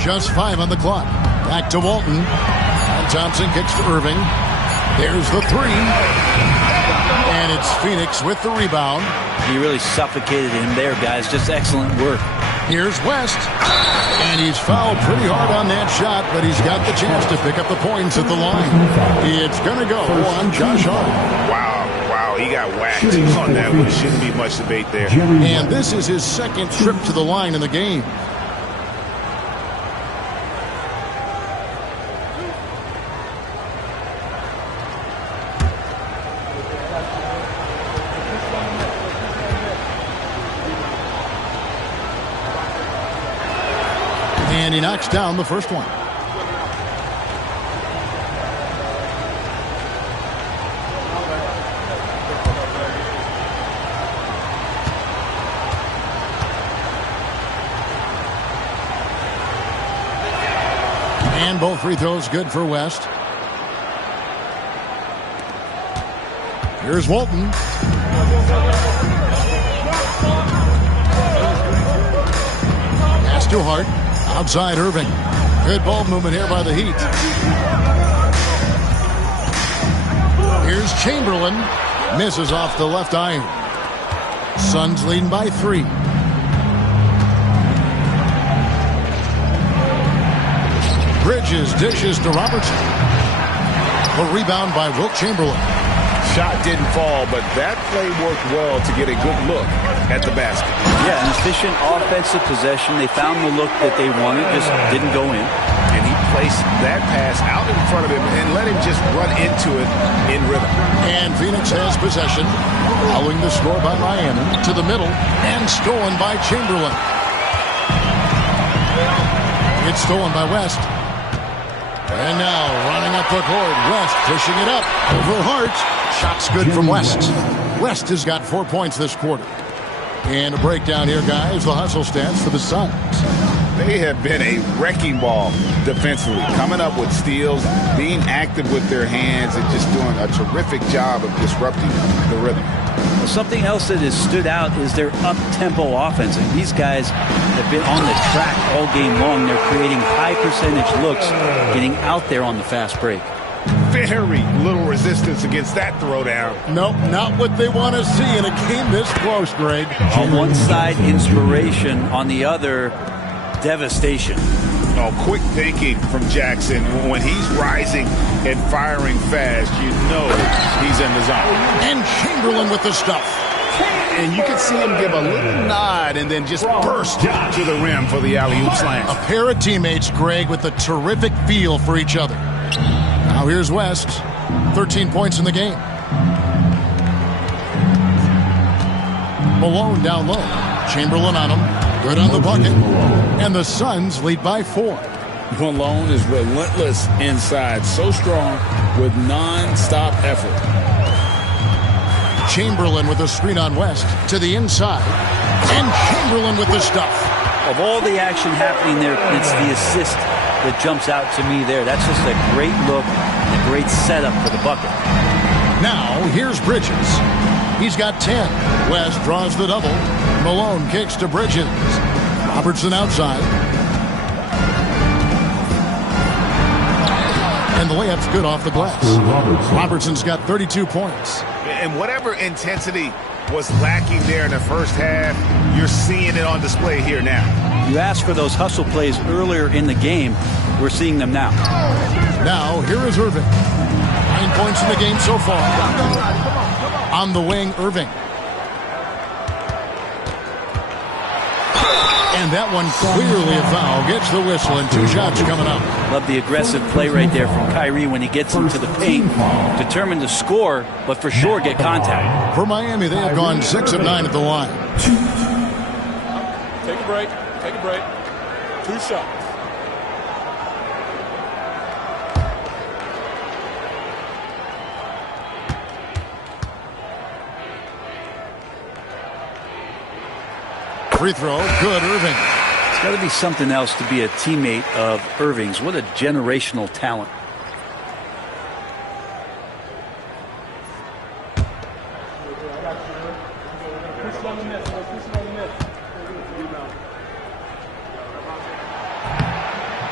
Just 5 on the clock. Back to Walton. And Thompson kicks to Irving. There's the 3. And it's Phoenix with the rebound. He really suffocated him there, guys. Just excellent work. Here's West. And he's fouled pretty hard on that shot, but he's got the chance to pick up the points at the line. It's going to go on Josh Hart. Wow, he got whacked on that one. Shouldn't be much debate there. And this is his 2nd trip to the line in the game. And he knocks down the first one. And both free throws good for West. Here's Walton. Pass to Hart. Outside Irving. Good ball movement here by the Heat. Here's Chamberlain. Misses off the left iron. Suns leading by 3. Bridges dishes to Robertson. The rebound by Wilt Chamberlain. Shot didn't fall, but that play worked well to get a good look at the basket. Yeah, an efficient offensive possession. They found the look that they wanted, just didn't go in. And he placed that pass out in front of him and let him just run into it in rhythm. And Phoenix has possession. Following the score by Miami to the middle and stolen by Chamberlain. It's stolen by West. And now running up the court, West pushing it up over Hart. Shot's good from West. West has got 4 points this quarter. And a breakdown here, guys. The hustle stats for the Suns. They have been a wrecking ball defensively, coming up with steals, being active with their hands, and just doing a terrific job of disrupting the rhythm. Well, something else that has stood out is their up-tempo offense. And these guys have been on the track all game long. They're creating high-percentage looks, getting out there on the fast break. Very little resistance against that throwdown. Nope, not what they want to see in a game this close, Greg. On one side, inspiration. On the other, devastation. Oh, quick thinking from Jackson. When he's rising and firing fast, you know he's in the zone. And Chamberlain with the stuff. And you can see him give a little nod and then just burst to the rim for the alley-oop slam. A pair of teammates, Greg, with a terrific feel for each other. Now here's West. 13 points in the game. Malone down low. Chamberlain on him. Good on the bucket. And the Suns lead by 4. Malone is relentless inside. So strong with non-stop effort. Chamberlain with a screen on West to the inside. And Chamberlain with the stuff. Of all the action happening there, it's the assist that jumps out to me there. That's just a great look and a great setup for the bucket. Now, here's Bridges. He's got 10. West draws the double. Malone kicks to Bridges. Robertson outside. And the layup's good off the glass. Robertson's got 32 points. And whatever intensity was lacking there in the first half, you're seeing it on display here now. You asked for those hustle plays earlier in the game. We're seeing them now. Now, here is Irving. 9 points in the game so far. On the wing, Irving. And that one clearly a foul. Gets the whistle and 2 shots coming up. Love the aggressive play right there from Kyrie when he gets into the paint. Determined to score, but for sure get contact. For Miami, they have gone 6 of 9 at the line. Take a break. Take a break. 2 shots. Free throw, good, Irving. It's got to be something else to be a teammate of Irving's. What a generational talent.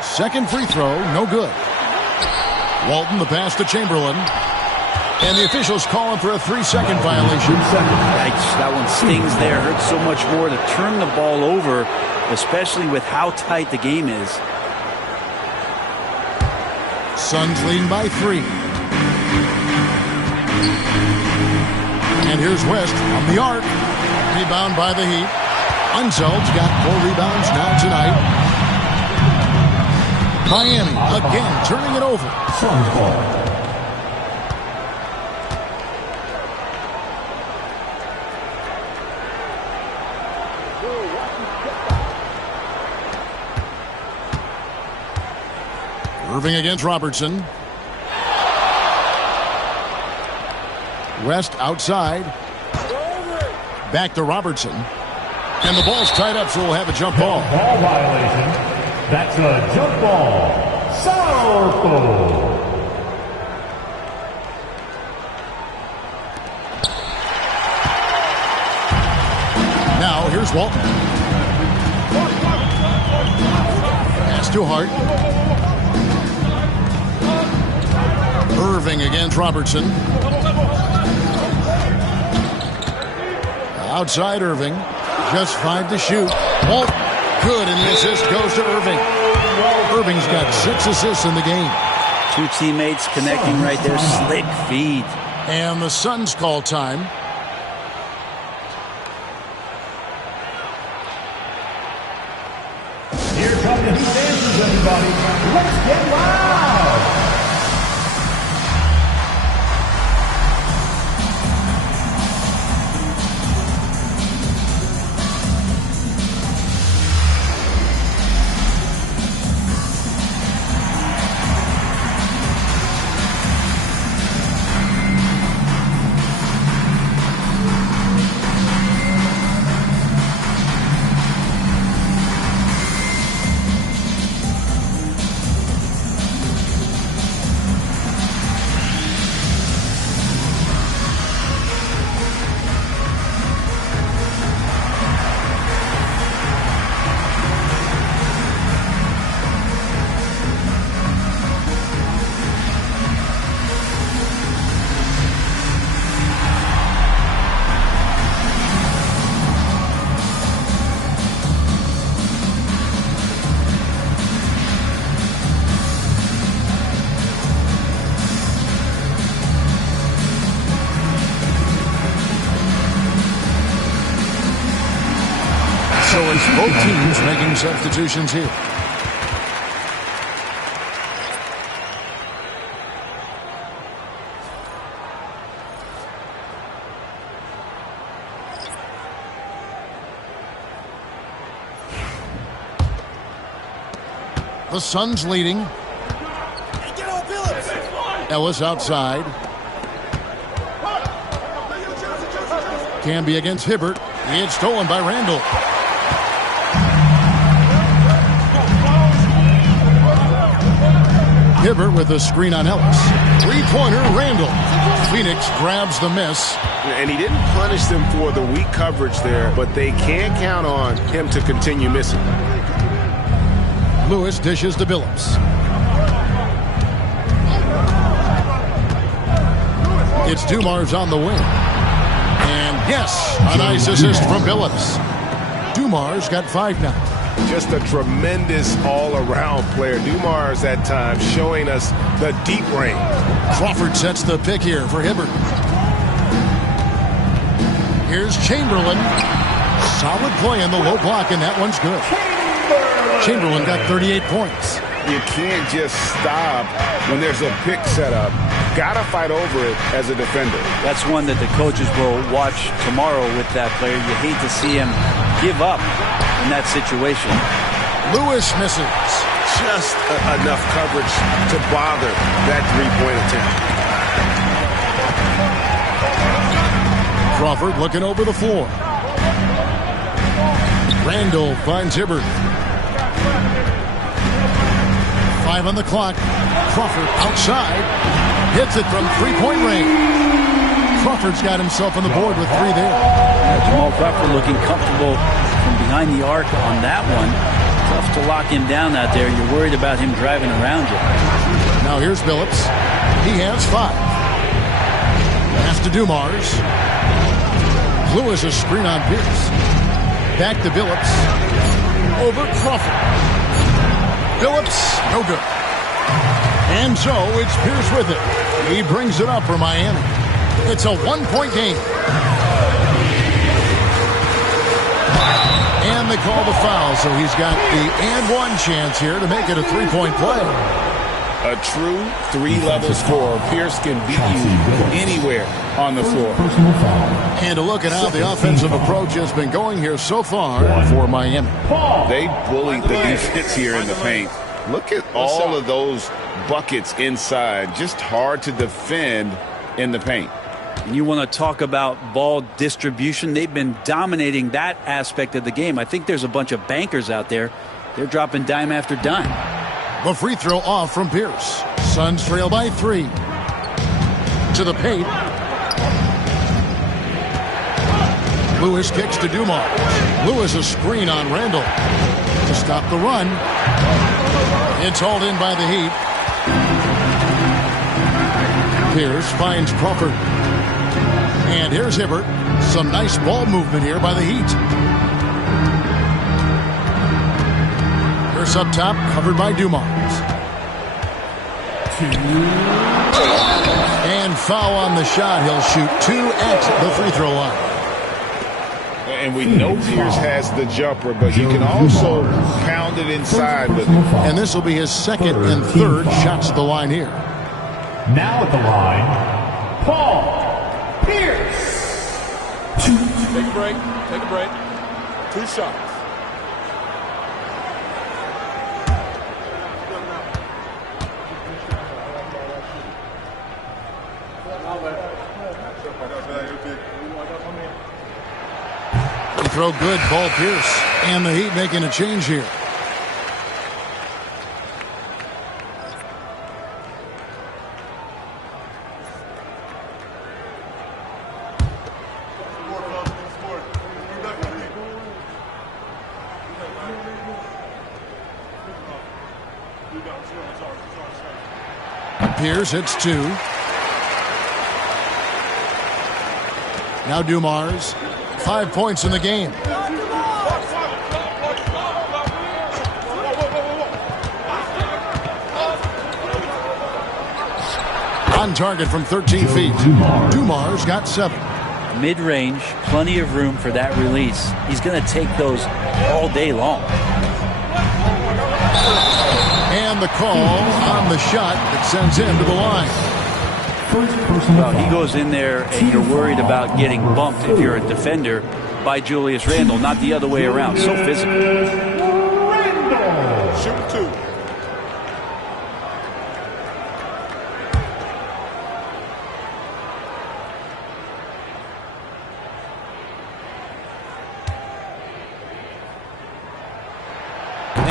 Second free throw, no good. Walton, the pass to Chamberlain. And the officials calling for a 3-second violation. Yikes, that one stings there. Hurts so much more to turn the ball over, especially with how tight the game is. Suns leading by 3. And here's West on the arc. Rebound by the Heat. Unzeld's got 4 rebounds now tonight. Miami again turning it over. Suns ball. Irving against Robertson. West outside. Back to Robertson. And the ball's tied up, so we'll have a jump ball. Ball violation. That's a jump ball. Southpaw. Now, here's Walton. Pass to Hart. Irving against Robertson. Outside Irving. Just 5 to shoot. Walton. Good, and the assist goes to Irving. Irving's got 6 assists in the game. 2 teammates connecting right there. Slick feed. And the Suns call time. Here come the Heat dancers, everybody. Let's get loud. So it's both teams making substitutions here. The Suns leading. Ellis outside. Camby against Hibbert. It's stolen by Randall. Hibbert with a screen on Ellis. Three-pointer, Randall. Phoenix grabs the miss. And he didn't punish them for the weak coverage there, but they can't count on him to continue missing. Lewis dishes to Billups. It's Dumars on the wing. And yes, a nice assist from Billups. Dumars got 5 now. Just a tremendous all-around player. Dumars at times showing us the deep range. Crawford sets the pick here for Hibbert. Here's Chamberlain. Solid play in the low block, and that one's good. Chamberlain got 38 points. You can't just stop when there's a pick set up. Gotta fight over it as a defender. That's one that the coaches will watch tomorrow with that player. You hate to see him give up in that situation. Lewis misses. Just enough coverage to bother that three-point attempt. Crawford looking over the floor. Randall finds Hibbert. 5 on the clock. Crawford outside. Hits it from three-point range. Crawford's got himself on the board with 3 there. Jamal Crawford looking comfortable from behind the arc on that one. Tough to lock him down out there. You're worried about him driving around you. Now here's Billups. He has 5. Pass to Dumars. Lewis a screen on Pierce. Back to Billups. Over Crawford. Billups, no good. And so it's Pierce with it. He brings it up for Miami. It's a 1-point game. And they call the foul, so he's got the and-one chance here to make it a 3-point play. A true 3-level scorer. Pierce can beat you anywhere on the floor. And a look at how the offensive approach has been going here so far for Miami. They bullied the defense here in the paint. Look at all of those buckets inside. Just hard to defend in the paint. And you want to talk about ball distribution. They've been dominating that aspect of the game. I think there's a bunch of bankers out there. They're dropping dime after dime. The free throw off from Pierce. Suns trail by 3. To the paint. Lewis kicks to Dumars. Lewis a screen on Randall to stop the run. It's hauled in by the Heat. Pierce finds Crawford. And here's Hibbert. Some nice ball movement here by the Heat. Pierce up top, covered by Dumars. And foul on the shot. He'll shoot 2 at the free throw line. And we know Pierce has the jumper, but he can also pound it inside with it. And this will be his second and third shots at the line here. Now at the line, Paul Pierce. Take a break. Take a break. 2 shots. Throw good, ball Pierce. And the Heat making a change here. Pierce hits 2. Now Dumars. 5 points in the game. On target from 13 feet. Dumars got 7. Mid-range, plenty of room for that release. He's going to take those all day long. And the call on the shot that sends him to the line. Well, he goes in there and you're worried about getting bumped if you're a defender by Julius Randle, not the other way around. So physical. Shoot 2.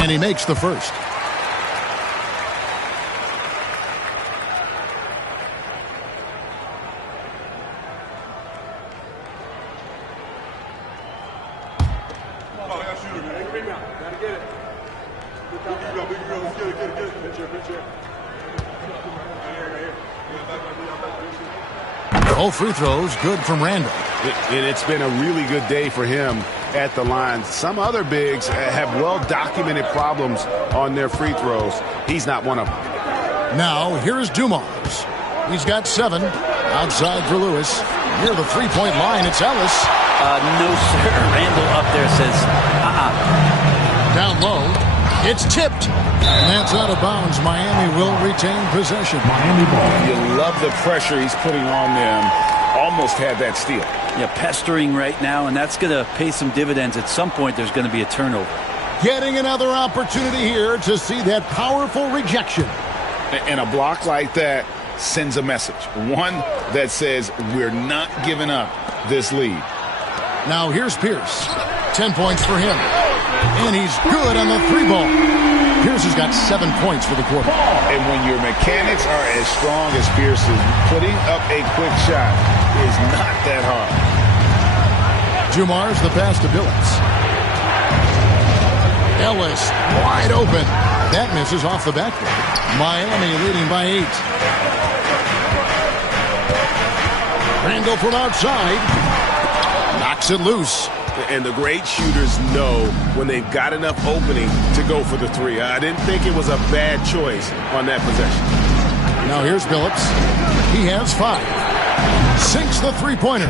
And he makes the first. All free throws good from Randall. And it's been a really good day for him at the line. Some other bigs have well-documented problems on their free throws. He's not one of them. Now, here's Dumars. He's got 7. Outside for Lewis. Near the three-point line, it's Ellis. No, sir. Randall up there says, Down low. It's tipped. And that's out of bounds. Miami will retain possession. Miami ball. You love the pressure he's putting on them. Almost had that steal. Yeah, pestering right now, and that's going to pay some dividends. At some point, there's going to be a turnover. Getting another opportunity here to see that powerful rejection. And a block like that sends a message. One that says we're not giving up this lead. Now here's Pierce. 10 points for him. And he's good on the 3-ball. Pierce has got 7 points for the quarter. And when your mechanics are as strong as Pierce's, putting up a quick shot is not that hard. Dumars the pass to Billups. Ellis wide open. That misses off the backboard. Miami leading by 8. Randall from outside. Knocks it loose. And the great shooters know when they've got enough opening to go for the 3. I didn't think it was a bad choice on that possession. Now here's Billups. He has 5. Sinks the three-pointer.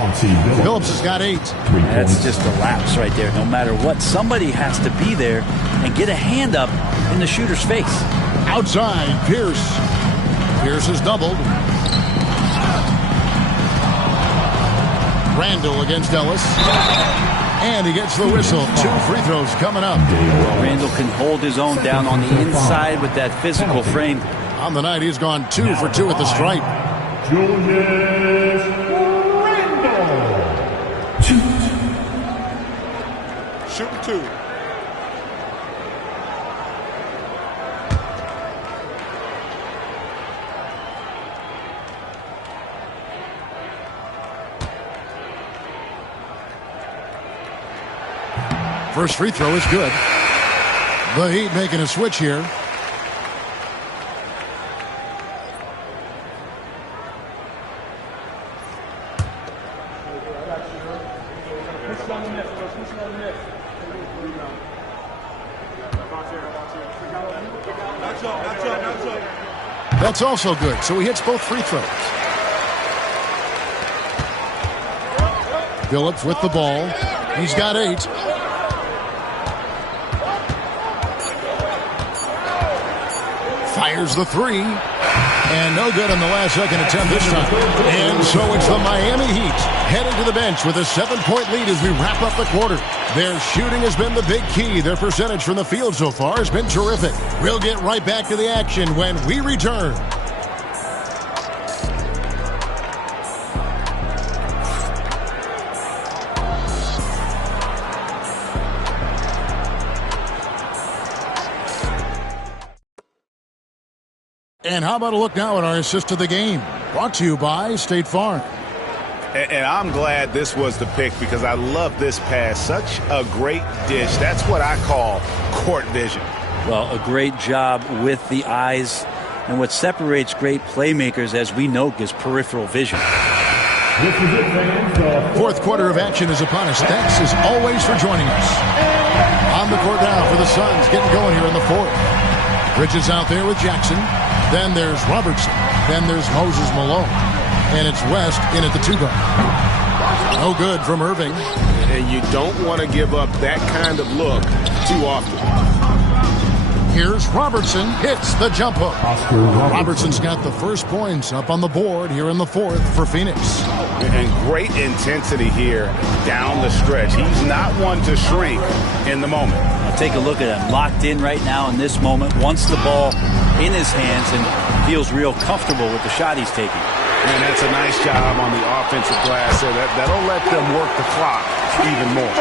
Billups has got 8. That's just a lapse right there. No matter what, somebody has to be there and get a hand up in the shooter's face. Outside, Pierce. Pierce is doubled. Randall against Ellis. And he gets the whistle. 2 free throws coming up. Randall can hold his own down on the inside with that physical frame. On the night, he's gone 2 for 2 at the stripe. Julius Randall. Shoot 2. First free throw is good. The Heat making a switch here. That's also good, so he hits both free throws. Phillips with the ball. He's got 8. Fires the 3. And no good on the last second attempt this time. And so it's the Miami Heat heading to the bench with a 7-point lead as we wrap up the quarter. Their shooting has been the big key. Their percentage from the field so far has been terrific. We'll get right back to the action when we return. And how about a look now at our assist of the game? Brought to you by State Farm. And I'm glad this was the pick because I love this pass. Such a great dish. That's what I call court vision. Well, a great job with the eyes. And what separates great playmakers, as we know, is peripheral vision. Fourth quarter of action is upon us. Thanks as always for joining us. On the court now for the Suns, getting going here in the fourth. Bridges out there with Jackson. Then there's Robertson. Then there's Moses Malone. And it's West in at the 2-guard. No good from Irving. And you don't want to give up that kind of look too often. Here's Robertson. Hits the jump hook. Robertson's got the first points up on the board here in the fourth for Phoenix. And great intensity here down the stretch. He's not one to shrink in the moment. Now take a look at him. Locked in right now in this moment. Wants the ball in his hands and feels real comfortable with the shot he's taking. And that's a nice job on the offensive glass there. That'll let them work the clock even more.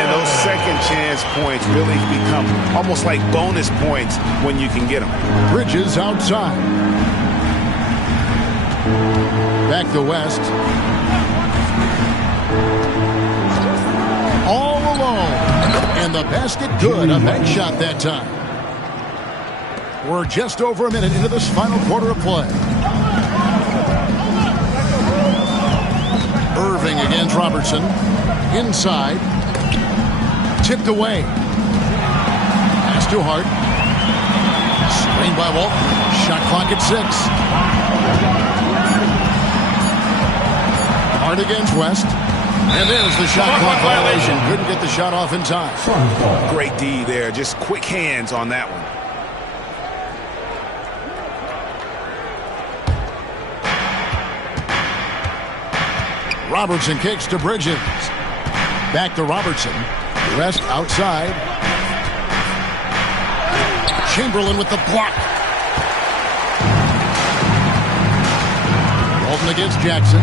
And those second chance points really become almost like bonus points when you can get them. Bridges outside. Back to West. All alone. And the basket good. A bank shot that time. We're just over a minute into this final quarter of play. Irving against Robertson. Inside. Tipped away. Pass to Hart. Screen by Walt. Shot clock at 6. Hart against West. And there's the shot clock violation. Couldn't get the shot off in time. Great D there. Just quick hands on that one. Robertson kicks to Bridges. Back to Robertson. West outside. Chamberlain with the block. Walton against Jackson.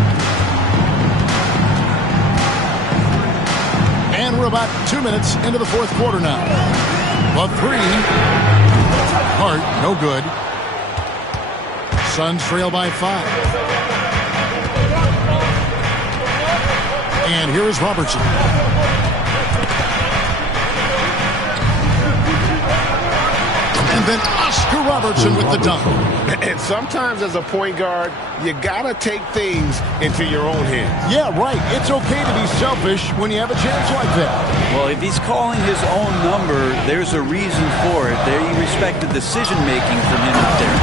And we're about 2 minutes into the fourth quarter now. The 3. Hart, no good. Suns trail by 5. And here is Robertson. And then Oscar Robertson with the dunk. And sometimes as a point guard, you got to take things into your own hands. Yeah, right. It's okay to be selfish when you have a chance like that. Well, if he's calling his own number, there's a reason for it. There you respect the decision-making from him out there.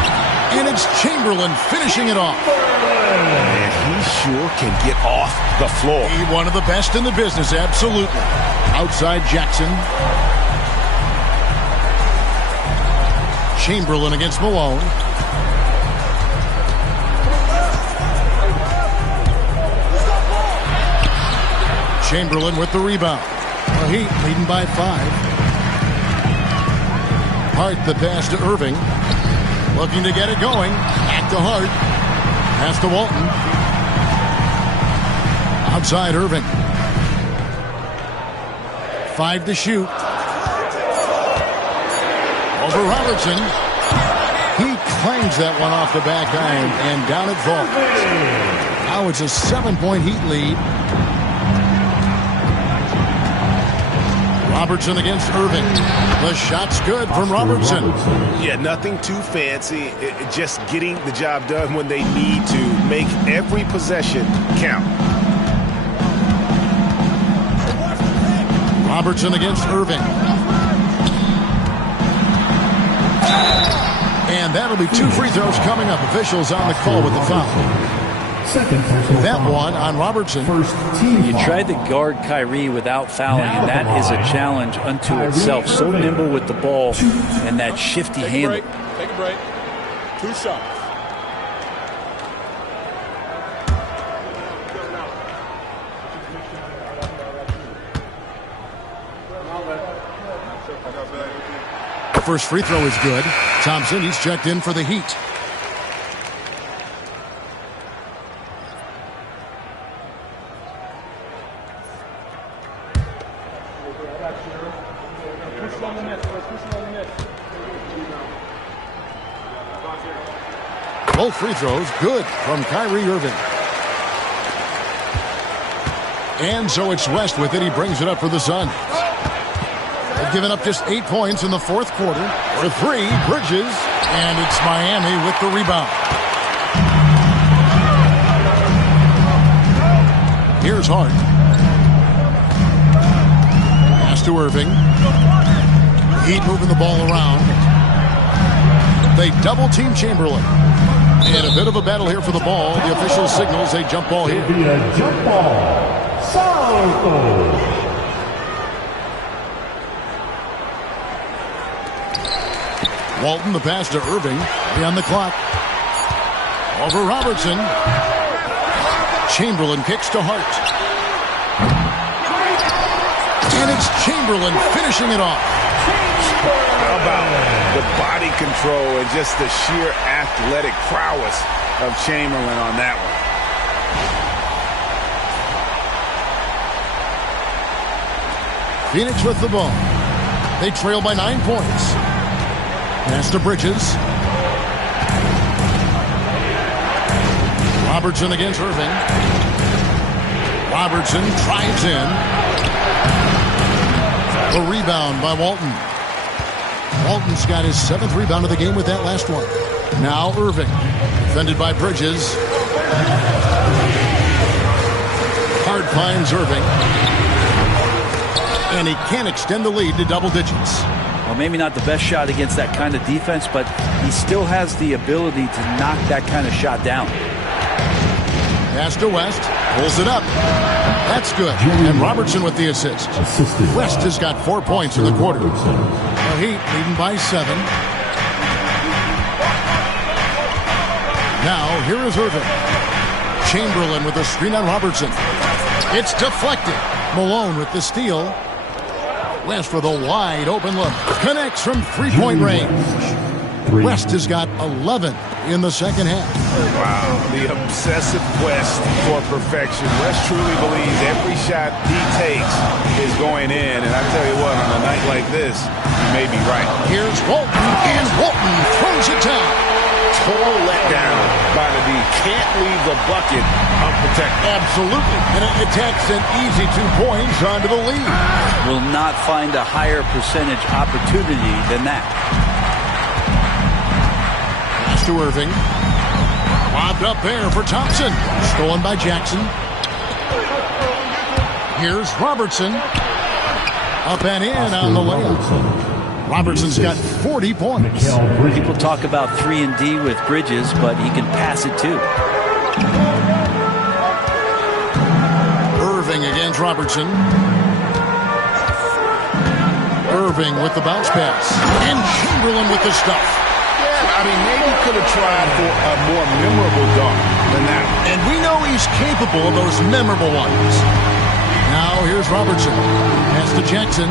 And it's Chamberlain finishing it off. And he sure can get off the floor. He's one of the best in the business, absolutely. Outside Jackson. Chamberlain against Malone. Chamberlain with the rebound. Heat leading by 5. Hart the pass to Irving. Looking to get it going. Back to Hart. Pass to Walton. Outside Irving. 5 to shoot. Over Robertson. He claims that one off the back iron and down it falls. Now it's a 7-point Heat lead. Robertson against Irving. The shot's good from Robertson. Yeah, nothing too fancy. Just getting the job done when they need to. Make every possession count. Robertson against Irving. And that'll be 2 free throws coming up. Officials on the call with the foul. That one on Robertson. You tried to guard Kyrie without fouling, and that is a challenge unto itself. So nimble with the ball and that shifty handle. Take a break. 2 shots. First free throw is good. Thompson, he's checked in for the Heat. Both free throws good from Kyrie Irving. And so it's West with it. He brings it up for the Suns. They've given up just 8 points in the fourth quarter. For 3, Bridges. And it's Miami with the rebound. Here's Hart. Pass to Irving. Heat moving the ball around. They double-team Chamberlain. And a bit of a battle here for the ball. The official signals a jump ball here. Be a jump ball. Salto. Walton, the pass to Irving. On the clock. Over Robertson. Chamberlain kicks to Hart. And it's Chamberlain finishing it off. How about the body control and just the sheer athletic prowess of Chamberlain on that one. Phoenix with the ball. They trail by 9 points. Pass to Bridges. Robertson against Irving. Robertson drives in. A rebound by Walton. Walton's got his 7th rebound of the game with that last one. Now Irving. Defended by Bridges. Hart finds Irving. And he can't extend the lead to double digits. Well, maybe not the best shot against that kind of defense, but he still has the ability to knock that kind of shot down. Pass to West. Pulls it up. That's good. And Robertson with the assist. West has got 4 points in the quarter. The Heat leading by 7. Now, here is Irving. Chamberlain with a screen on Robertson. It's deflected. Malone with the steal. West with a wide open look. Connects from 3-point range. West has got 11 in the second half. Wow, the obsessive quest for perfection. West truly believes every shot he takes is going in. And I tell you what, on a night like this, he may be right. Here's Walton, and Walton throws it down. Total letdown by the D. Can't leave the bucket unprotected. Absolutely. And it takes an easy 2 points onto the lead. Will not find a higher percentage opportunity than that. Pass to Irving. Lobbed up there for Thompson. Stolen by Jackson. Here's Robertson. Up and in on the layup. Robertson's got 40 points. People talk about 3 and D with Bridges, but he can pass it too. Irving against Robertson. Irving with the bounce pass. And Chamberlain with the stuff. Yeah, I mean, maybe could have tried for a more memorable dunk than that. And we know he's capable of those memorable ones. Now here's Robertson. Pass to Jackson.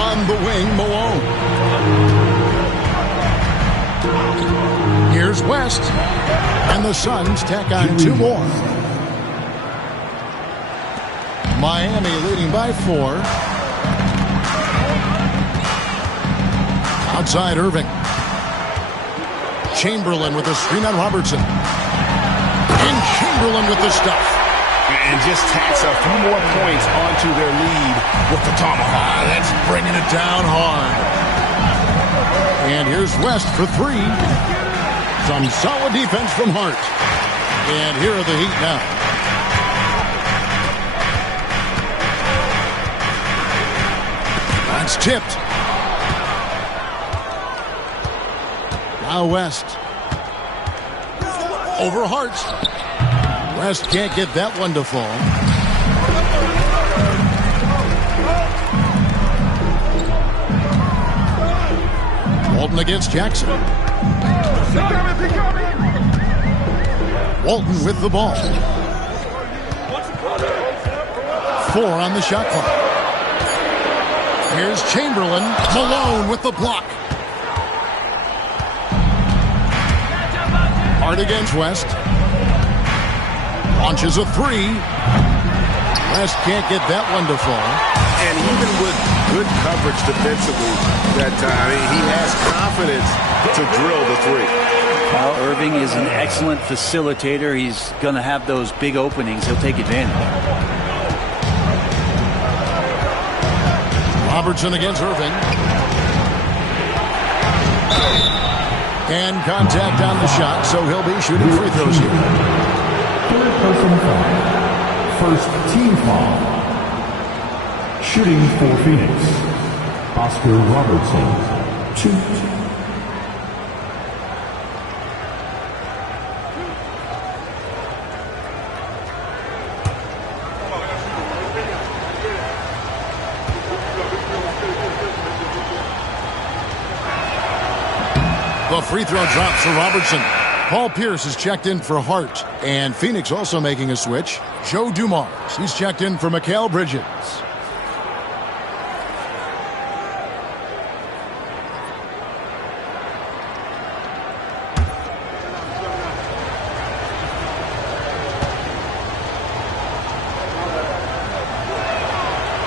On the wing, Malone. Here's West. And the Suns tack on 2 more. Miami leading by 4. Outside Irving. Chamberlain with a screen on Robertson. And Chamberlain with the stuff. And just tacks a few more points onto their lead with the tomahawk. That's bringing it down hard. And here's West for 3. Some solid defense from Hart. And here are the Heat now. That's tipped. Now West. Over Hart. West can't get that one to fall. Walton against Jackson. Walton with the ball. 4 on the shot clock. Here's Chamberlain. Malone with the block. Hart against West. Launches a 3. West can't get that one to fall. And even with good coverage defensively that time, he has confidence to drill the 3. Kyle Irving is an excellent facilitator. He's going to have those big openings. He'll take advantage. Robertson against Irving. And contact on the shot, so he'll be shooting free throws here. Third personal foul. First team foul. Shooting for Phoenix, Oscar Robertson, 2. The free throw drops for Robertson. Paul Pierce is checked in for Hart. And Phoenix also making a switch. Joe Dumars. He's checked in for Mikal Bridges.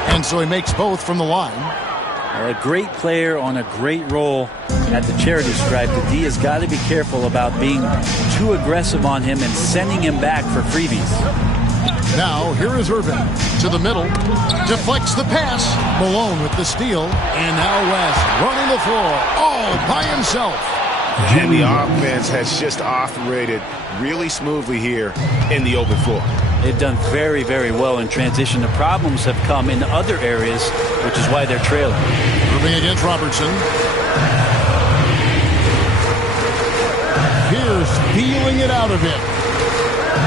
And so he makes both from the line. A great player on a great role at the charity stripe. The D has got to be careful about being too aggressive on him and sending him back for freebies. Now, here is Irving to the middle. Deflects the pass. Malone with the steal. And now West running the floor all by himself. And the offense has just operated really smoothly here in the open floor. They've done very, very well in transition. The problems have come in other areas, which is why they're trailing. Irving against Robertson. Pierce feeling it out of him.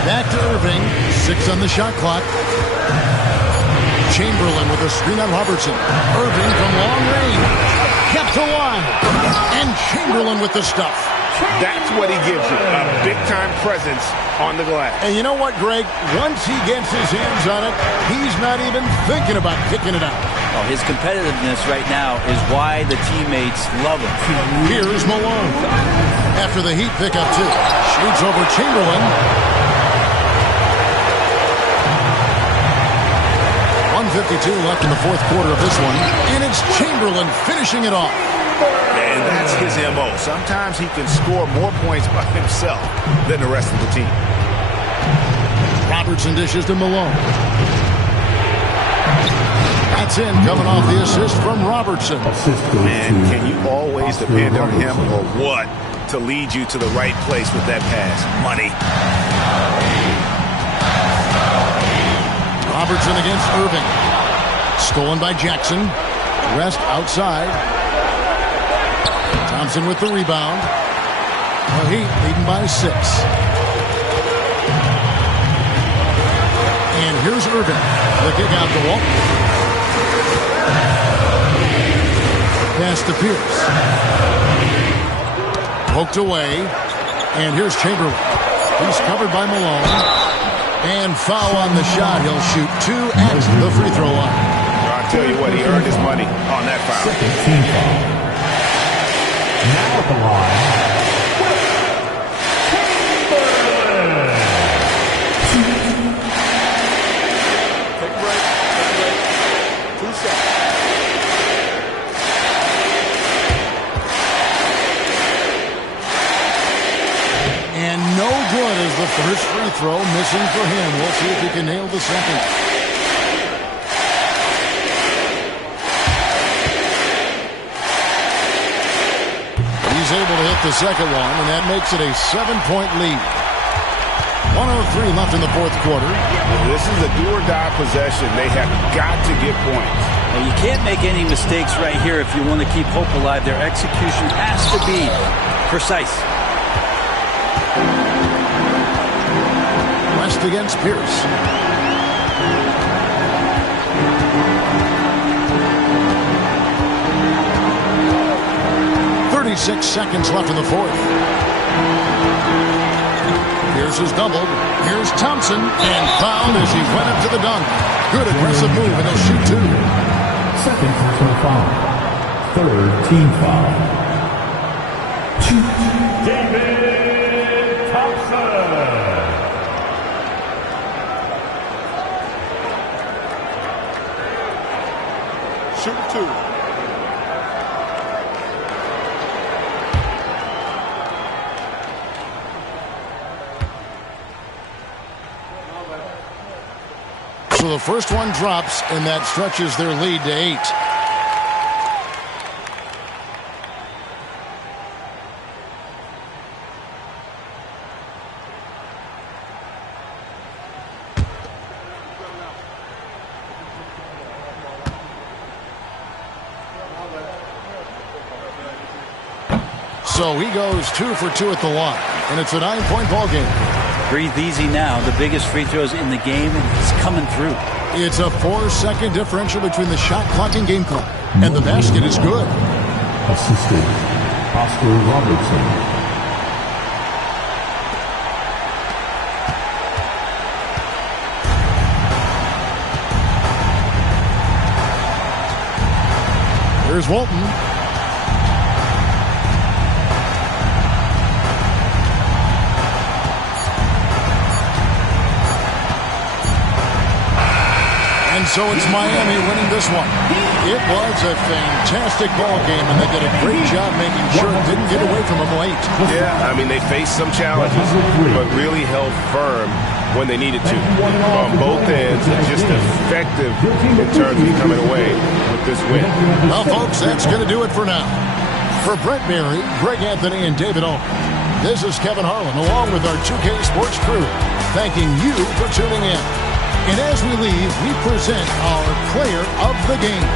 Back to Irving. 6 on the shot clock. Chamberlain with a screen on Robertson. Irving from long range. Kept alive. And Chamberlain with the stuff. That's what he gives you, a big-time presence on the glass. And you know what, Greg? Once he gets his hands on it, he's not even thinking about kicking it out. Well, his competitiveness right now is why the teammates love him. Here's Malone. After the Heat pick up 2. Shoots over Chamberlain. 1:52 left in the fourth quarter of this one. And it's Chamberlain finishing it off. And that's his M.O. Sometimes he can score more points by himself than the rest of the team. Robertson dishes to Malone. That's in, coming off the assist from Robertson. And can you always depend on him or what to lead you to the right place with that pass? Money. Robertson against Irving. Stolen by Jackson. West outside. Thompson with the rebound. The Heat leading by 6. And here's Irving. The kick out to Walton. Pass to Pierce. Poked away. And here's Chamberlain. He's covered by Malone. And foul on the shot. He'll shoot 2 at the free throw line. I'll tell you what, he earned his money on that foul. Second team foul. Now at the line. And no good as the first free throw missing for him. We'll see if he can nail the second. He's able to hit the second one, and that makes it a 7-point lead. 1:03 left in the fourth quarter. This is a do-or-die possession. They have got to get points. Well, you can't make any mistakes right here if you want to keep hope alive. Their execution has to be precise. West against Pierce. .36 seconds left in the fourth. Pierce is doubled. Here's Thompson, and fouled as he went up to the dunk. Good aggressive move, and he'll shoot 2. Second personal foul. Third team foul. David Thompson. Shoot 2. So the first one drops, and that stretches their lead to 8. So he goes 2 for 2 at the line, and it's a 9-point ball game. Breathe easy now. The biggest free throws in the game, and he's coming through. It's a 4-second differential between the shot clock and game clock, and the basket is good. Assistant, Oscar Robertson. Here's Walton. And so it's Miami winning this one. It was a fantastic ball game, and they did a great job making sure it didn't get away from them late. Yeah, I mean, they faced some challenges, but really held firm when they needed to. On both ends, and just effective in terms of coming away with this win. Well, folks, that's going to do it for now. For Brent Berry, Greg Anthony, and David Aldridge, this is Kevin Harlan, along with our 2K Sports crew, thanking you for tuning in. And as we leave, we present our player of the game.